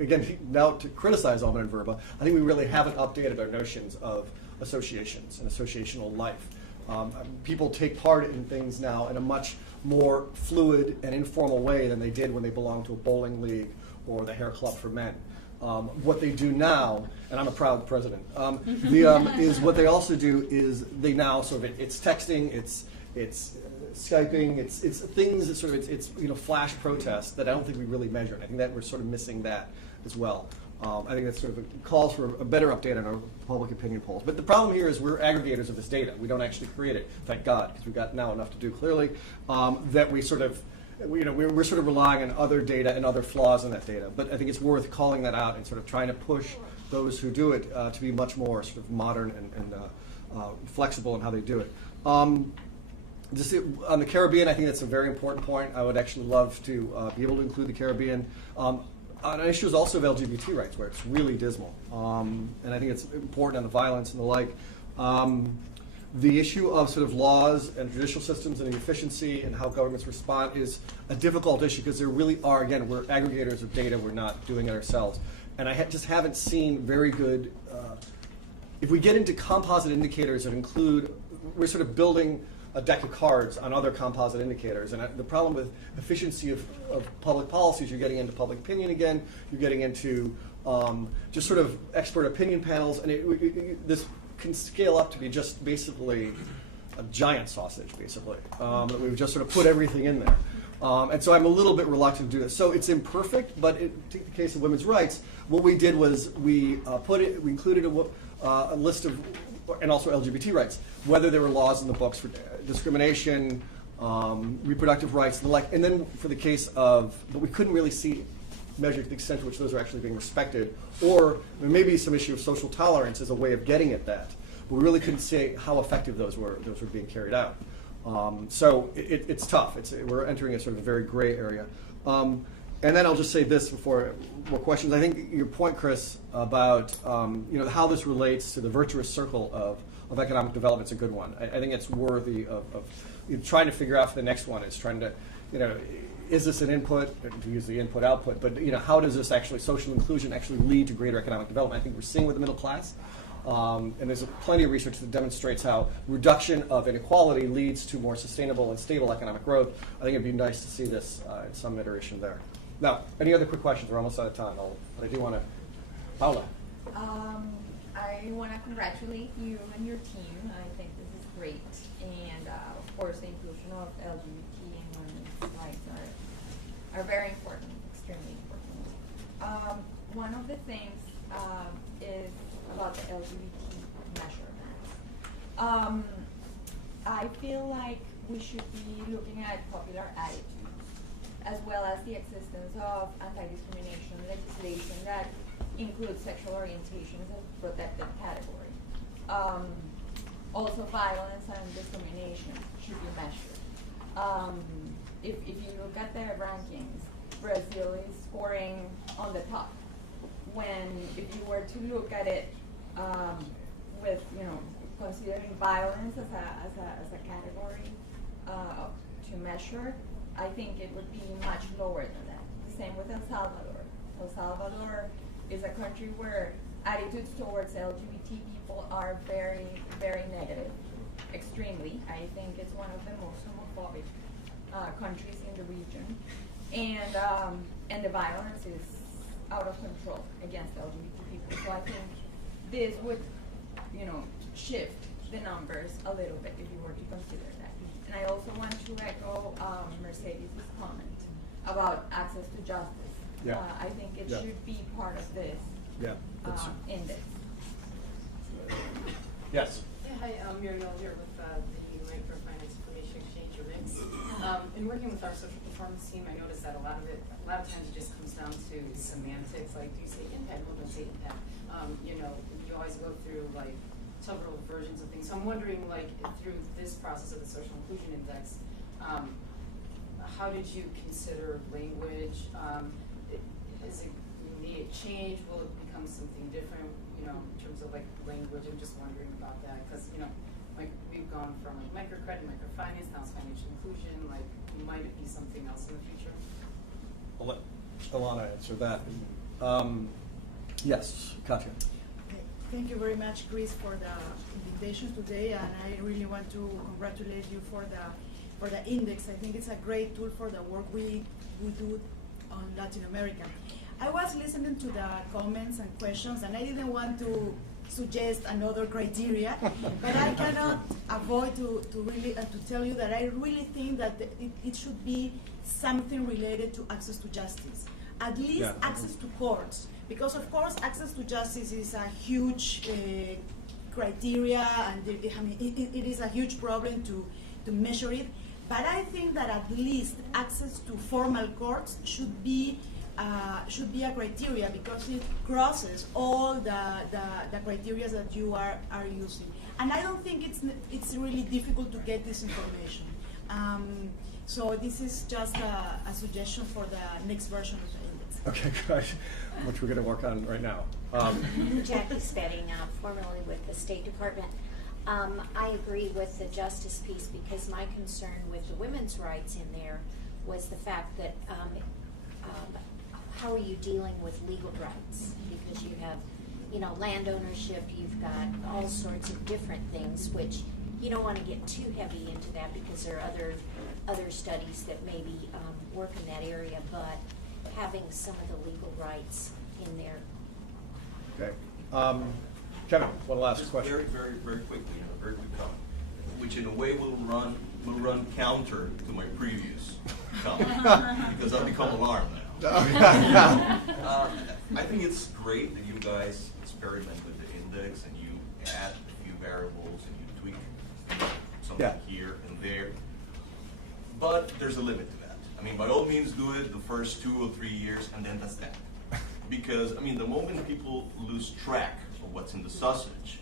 again, now to criticize Aumann and Verba, I think we really haven't updated our notions of associations and associational life. People take part in things now in a much more fluid and informal way than they did when they belonged to a bowling league or the hair club for men. What they do now, and I'm a proud president, is what they also do is they now sort of it's texting, it's Skyping, it's things that sort of it's flash protests that I don't think we really measure, and I think that we're sort of missing that as well. I think that sort of calls for a better update on our public opinion polls. But the problem here is we're aggregators of this data. We don't actually create it, thank God, because we've got now enough to do clearly that we sort of. We're sort of relying on other data and other flaws in that data, but I think it's worth calling that out and sort of trying to push those who do it to be much more sort of modern and flexible in how they do it. On the Caribbean, I think that's a very important point. I would actually love to be able to include the Caribbean on issues also of LGBT rights, where it's really dismal, and I think it's important on the violence and the like. The issue of sort of laws and judicial systems and the efficiency and how governments respond is a difficult issue because there really are, again, we're aggregators of data, we're not doing it ourselves. And I just haven't seen very good, if we get into composite indicators that include, we're sort of building a deck of cards on other composite indicators. And the problem with efficiency of public policies, you're getting into public opinion again, you're getting into just sort of expert opinion panels, and this can scale up to be just basically a giant sausage, basically. That we've just sort of put everything in there. And so I'm a little bit reluctant to do this. So it's imperfect, but take the case of women's rights. What we did was we included a list of, and also LGBT rights, whether there were laws in the books for discrimination, reproductive rights, and the like. And then for the case of, but we couldn't really measure to the extent to which those are actually being respected, or there may be some issue of social tolerance as a way of getting at that. But we really couldn't say how effective those were being carried out. So it's tough. We're entering a sort of a very gray area. And then I'll just say this before more questions. I think your point, Chris, about how this relates to the virtuous circle of economic development is a good one. I think it's worthy of trying to figure out for the next one. Is trying to, is this an input, to use the input-output, but how does this actually, social inclusion actually lead to greater economic development? I think we're seeing with the middle class, and there's plenty of research that demonstrates how reduction of inequality leads to more sustainable and stable economic growth. I think it'd be nice to see this in some iteration there. Now, any other quick questions? We're almost out of time, but I do want to, Paula. I want to congratulate you and your team. I think this is great, and of course the inclusion of LGBT and women's rights are very important, extremely important. One of the things is about the LGBT measurements. I feel like we should be looking at popular attitudes as well as the existence of anti-discrimination legislation that includes sexual orientation as a protected category. Also, violence and discrimination should be measured. If you look at their rankings, Brazil is scoring on the top. If you were to look at it with, considering violence as a category to measure, I think it would be much lower than that. The same with El Salvador. El Salvador is a country where attitudes towards LGBT people are very, very negative, extremely. I think it's one of the most homophobic countries in the region, and the violence is out of control against LGBT people. So I think this would, shift the numbers a little bit if you were to consider that. And I also want to echo Mercedes' comment about access to justice. Yeah. I think it Yeah. should be part of this Yeah. index. Yes. Yeah, hi, I'm Muriel here with the Microfinance Information Exchange, or MIX. In working with our social performance team, I noticed that a lot of times it just comes down to semantics, like do you say impact, or don't say impact? You always go through like several versions of things. So I'm wondering, like, through this process of the Social Inclusion Index, how did you consider language? Is it immediate change? Will it become something different, in terms of like language? I'm just wondering about that, because, like we've gone from like microcredit, microfinance, now it's financial inclusion, like might it be something else in the future? I'll let Ilana answer that. Yes, Katya. Thank you very much, Chris, for the invitation today, and I really want to congratulate you for the index. I think it's a great tool for the work we do on Latin America. I was listening to the comments and questions, and I didn't want to suggest another criteria, but I cannot avoid to really to tell you that I really think that it should be something related to access to justice, at least access to courts. Because of course, access to justice is a huge criteria, and it is a huge problem to measure it. But I think that at least access to formal courts should be a criteria, because it crosses all the criteria that you are using. And I don't think it's really difficult to get this information. So this is just a suggestion for the next version of the index. Okay, good. Which we're going to work on right now. Jackie Spedding, formerly with the State Department. I agree with the justice piece, because my concern with the women's rights in there was the fact that how are you dealing with legal rights? Because you have, land ownership, you've got all sorts of different things, which you don't want to get too heavy into that, because there are other studies that maybe work in that area, but having some of the legal rights in there. Okay. Kevin, one last question. Very, very, very quickly, a very quick comment, which in a way will run counter to my previous comment, because I've become alarmed now. I think it's great that you guys experiment with the index and you add a few variables and you tweak something here and there. But there's a limit to that. I mean, by all means, do it the first 2 or 3 years, and then that's that. Because the moment people lose track of what's in the sausage,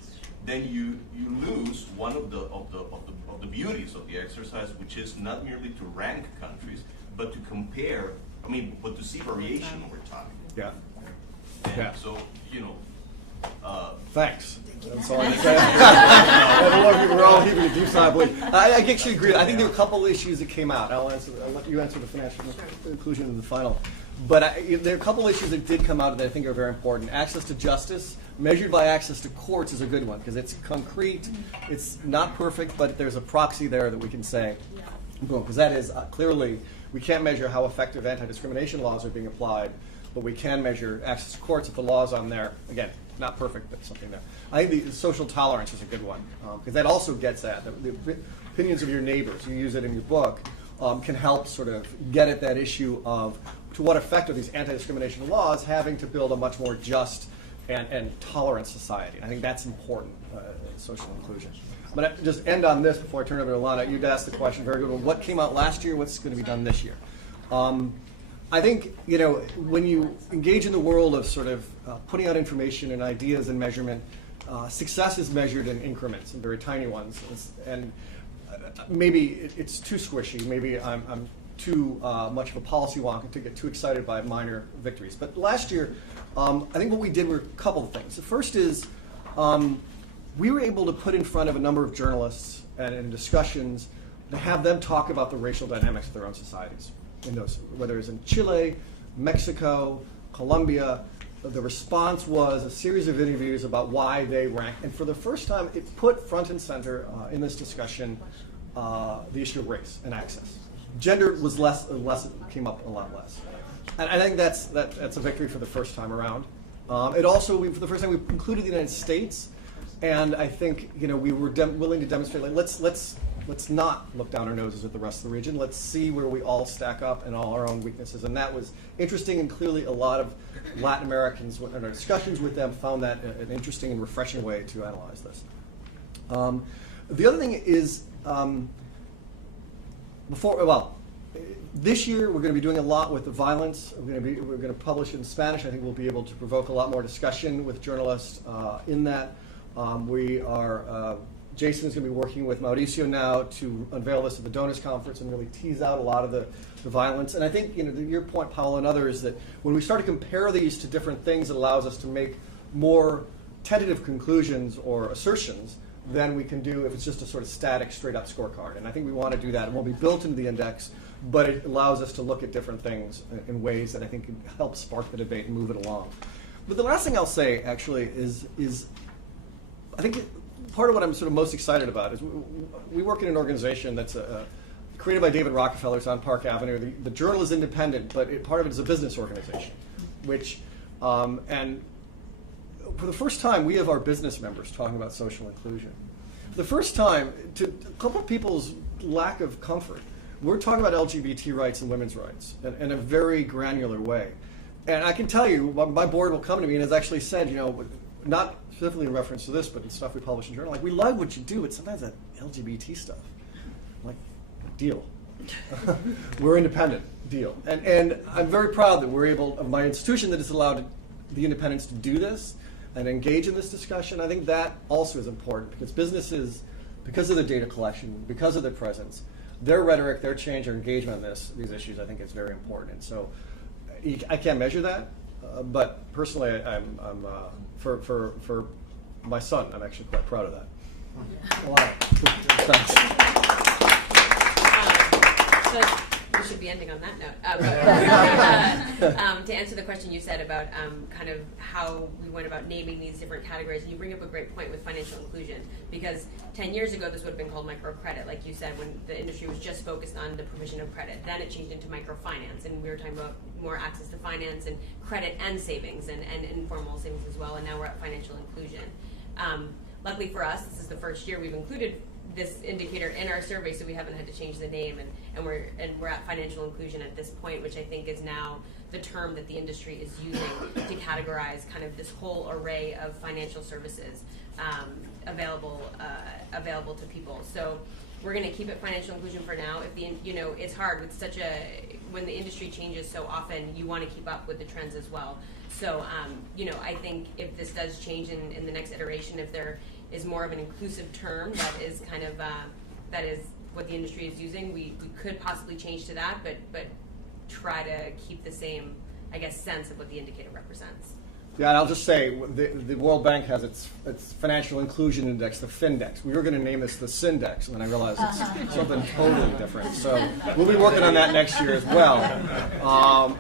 then you lose one of the beauties of the exercise, which is not merely to rank countries, but to compare. But to see variation over time. Yeah. And so, thanks. That's all I'm saying. We're all heaving a deep sigh of relief. I actually agree. I think there are a couple issues that came out. I'll let you answer the financial inclusion in the final. But there are a couple issues that did come out that I think are very important. Access to justice, measured by access to courts, is a good one, because it's concrete. It's not perfect, but there's a proxy there that we can say, boom, because that is clearly, we can't measure how effective anti-discrimination laws are being applied, but we can measure access to courts if the law's on there. Again, not perfect, but something there. I think the social tolerance is a good one, because that also gets at the opinions of your neighbors. You use it in your book, can help sort of get at that issue of to what effect are these anti-discrimination laws having to build a much more just and tolerant society. I think that's important, social inclusion. I'm going to just end on this before I turn it over to Ilana. You'd asked the question, very good one, what came out last year, what's going to be done this year? I think, when you engage in the world of sort of putting out information and ideas and measurement, success is measured in increments, and very tiny ones. And maybe it's too squishy. Maybe I'm too much of a policy wonk to get too excited by minor victories. But last year, I think what we did were a couple of things. The first is we were able to put in front of a number of journalists and in discussions to have them talk about the racial dynamics of their own societies. In those, whether it's in Chile, Mexico, Colombia. The response was a series of interviews about why they ranked, and for the first time, it put front and center in this discussion the issue of race and access. Gender was less, it came up a lot less, and I think that's a victory for the first time around. It also, for the first time, we included the United States, and I think we were willing to demonstrate like let's not look down our noses at the rest of the region. Let's see where we all stack up and all our own weaknesses. And that was interesting, and clearly a lot of Latin Americans in our discussions with them found that an interesting and refreshing way to analyze this. The other thing is, this year we're going to be doing a lot with the violence. We're going to publish in Spanish. I think we'll be able to provoke a lot more discussion with journalists in that. Jason is going to be working with Mauricio now to unveil this at the Donors Conference and really tease out a lot of the violence. And I think, your point, Paolo, and others, that when we start to compare these to different things, it allows us to make more tentative conclusions or assertions than we can do if it's just a sort of static, straight-up scorecard. And I think we want to do that. It won't be built into the index, but it allows us to look at different things in ways that I think can help spark the debate and move it along. But the last thing I'll say, actually, is I think part of what I'm sort of most excited about is we work in an organization that's created by David Rockefeller. It's on Park Avenue. The journal is independent, but part of it is a business organization, which, and for the first time, we have our business members talking about social inclusion. For the first time, to a couple of people's lack of comfort, we're talking about LGBT rights and women's rights in a very granular way. And I can tell you, my board will come to me and has actually said, not specifically in reference to this, but in stuff we publish in journal, like, we love what you do, but sometimes that LGBT stuff, like, deal. We're independent, deal. And I'm very proud that we're able, of my institution, that has allowed the independents to do this and engage in this discussion. I think that also is important because businesses, because of the data collection, because of their presence, their rhetoric, their change, their engagement on these issues, I think is very important. And so I can't measure that, but personally, I'm for my son, I'm actually quite proud of that. Thanks. So we should be ending on that note. To answer the question you said about kind of how we went about naming these different categories, and you bring up a great point with financial inclusion, because 10 years ago this would have been called microcredit, like you said, when the industry was just focused on the provision of credit. Then it changed into microfinance, and we were talking about more access to finance and credit and savings and informal savings as well, and now we're at financial inclusion. Luckily for us, this is the first year we've included this indicator in our survey, so we haven't had to change the name, and we're at financial inclusion at this point, which I think is now the term that the industry is using to categorize kind of this whole array of financial services available to people. So we're going to keep it financial inclusion for now. If it's hard with when the industry changes so often, you want to keep up with the trends as well. So I think if this does change in the next iteration, if there is more of an inclusive term that is kind of that is what the industry is using, we could possibly change to that, but try to keep the same, I guess, sense of what the indicator represents. Yeah, and I'll just say, the World Bank has its financial inclusion index, the FINDEX. We were going to name this the SINDEX, and then I realized it's something totally different. So we'll be working on that next year as well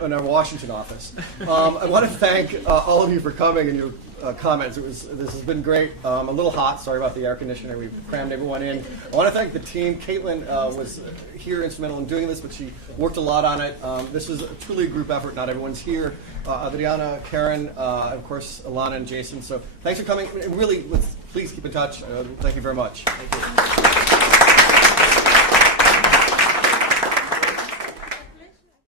in our Washington office. I want to thank all of you for coming and your comments. This has been great. A little hot. Sorry about the air conditioner. We've crammed everyone in. I want to thank the team. Caitlin was here instrumental in doing this, but she worked a lot on it. This was truly a group effort. Not everyone's here. Adriana, Karen, of course, Alana and Jason. So thanks for coming. And really, please keep in touch. Thank you very much. Thank you.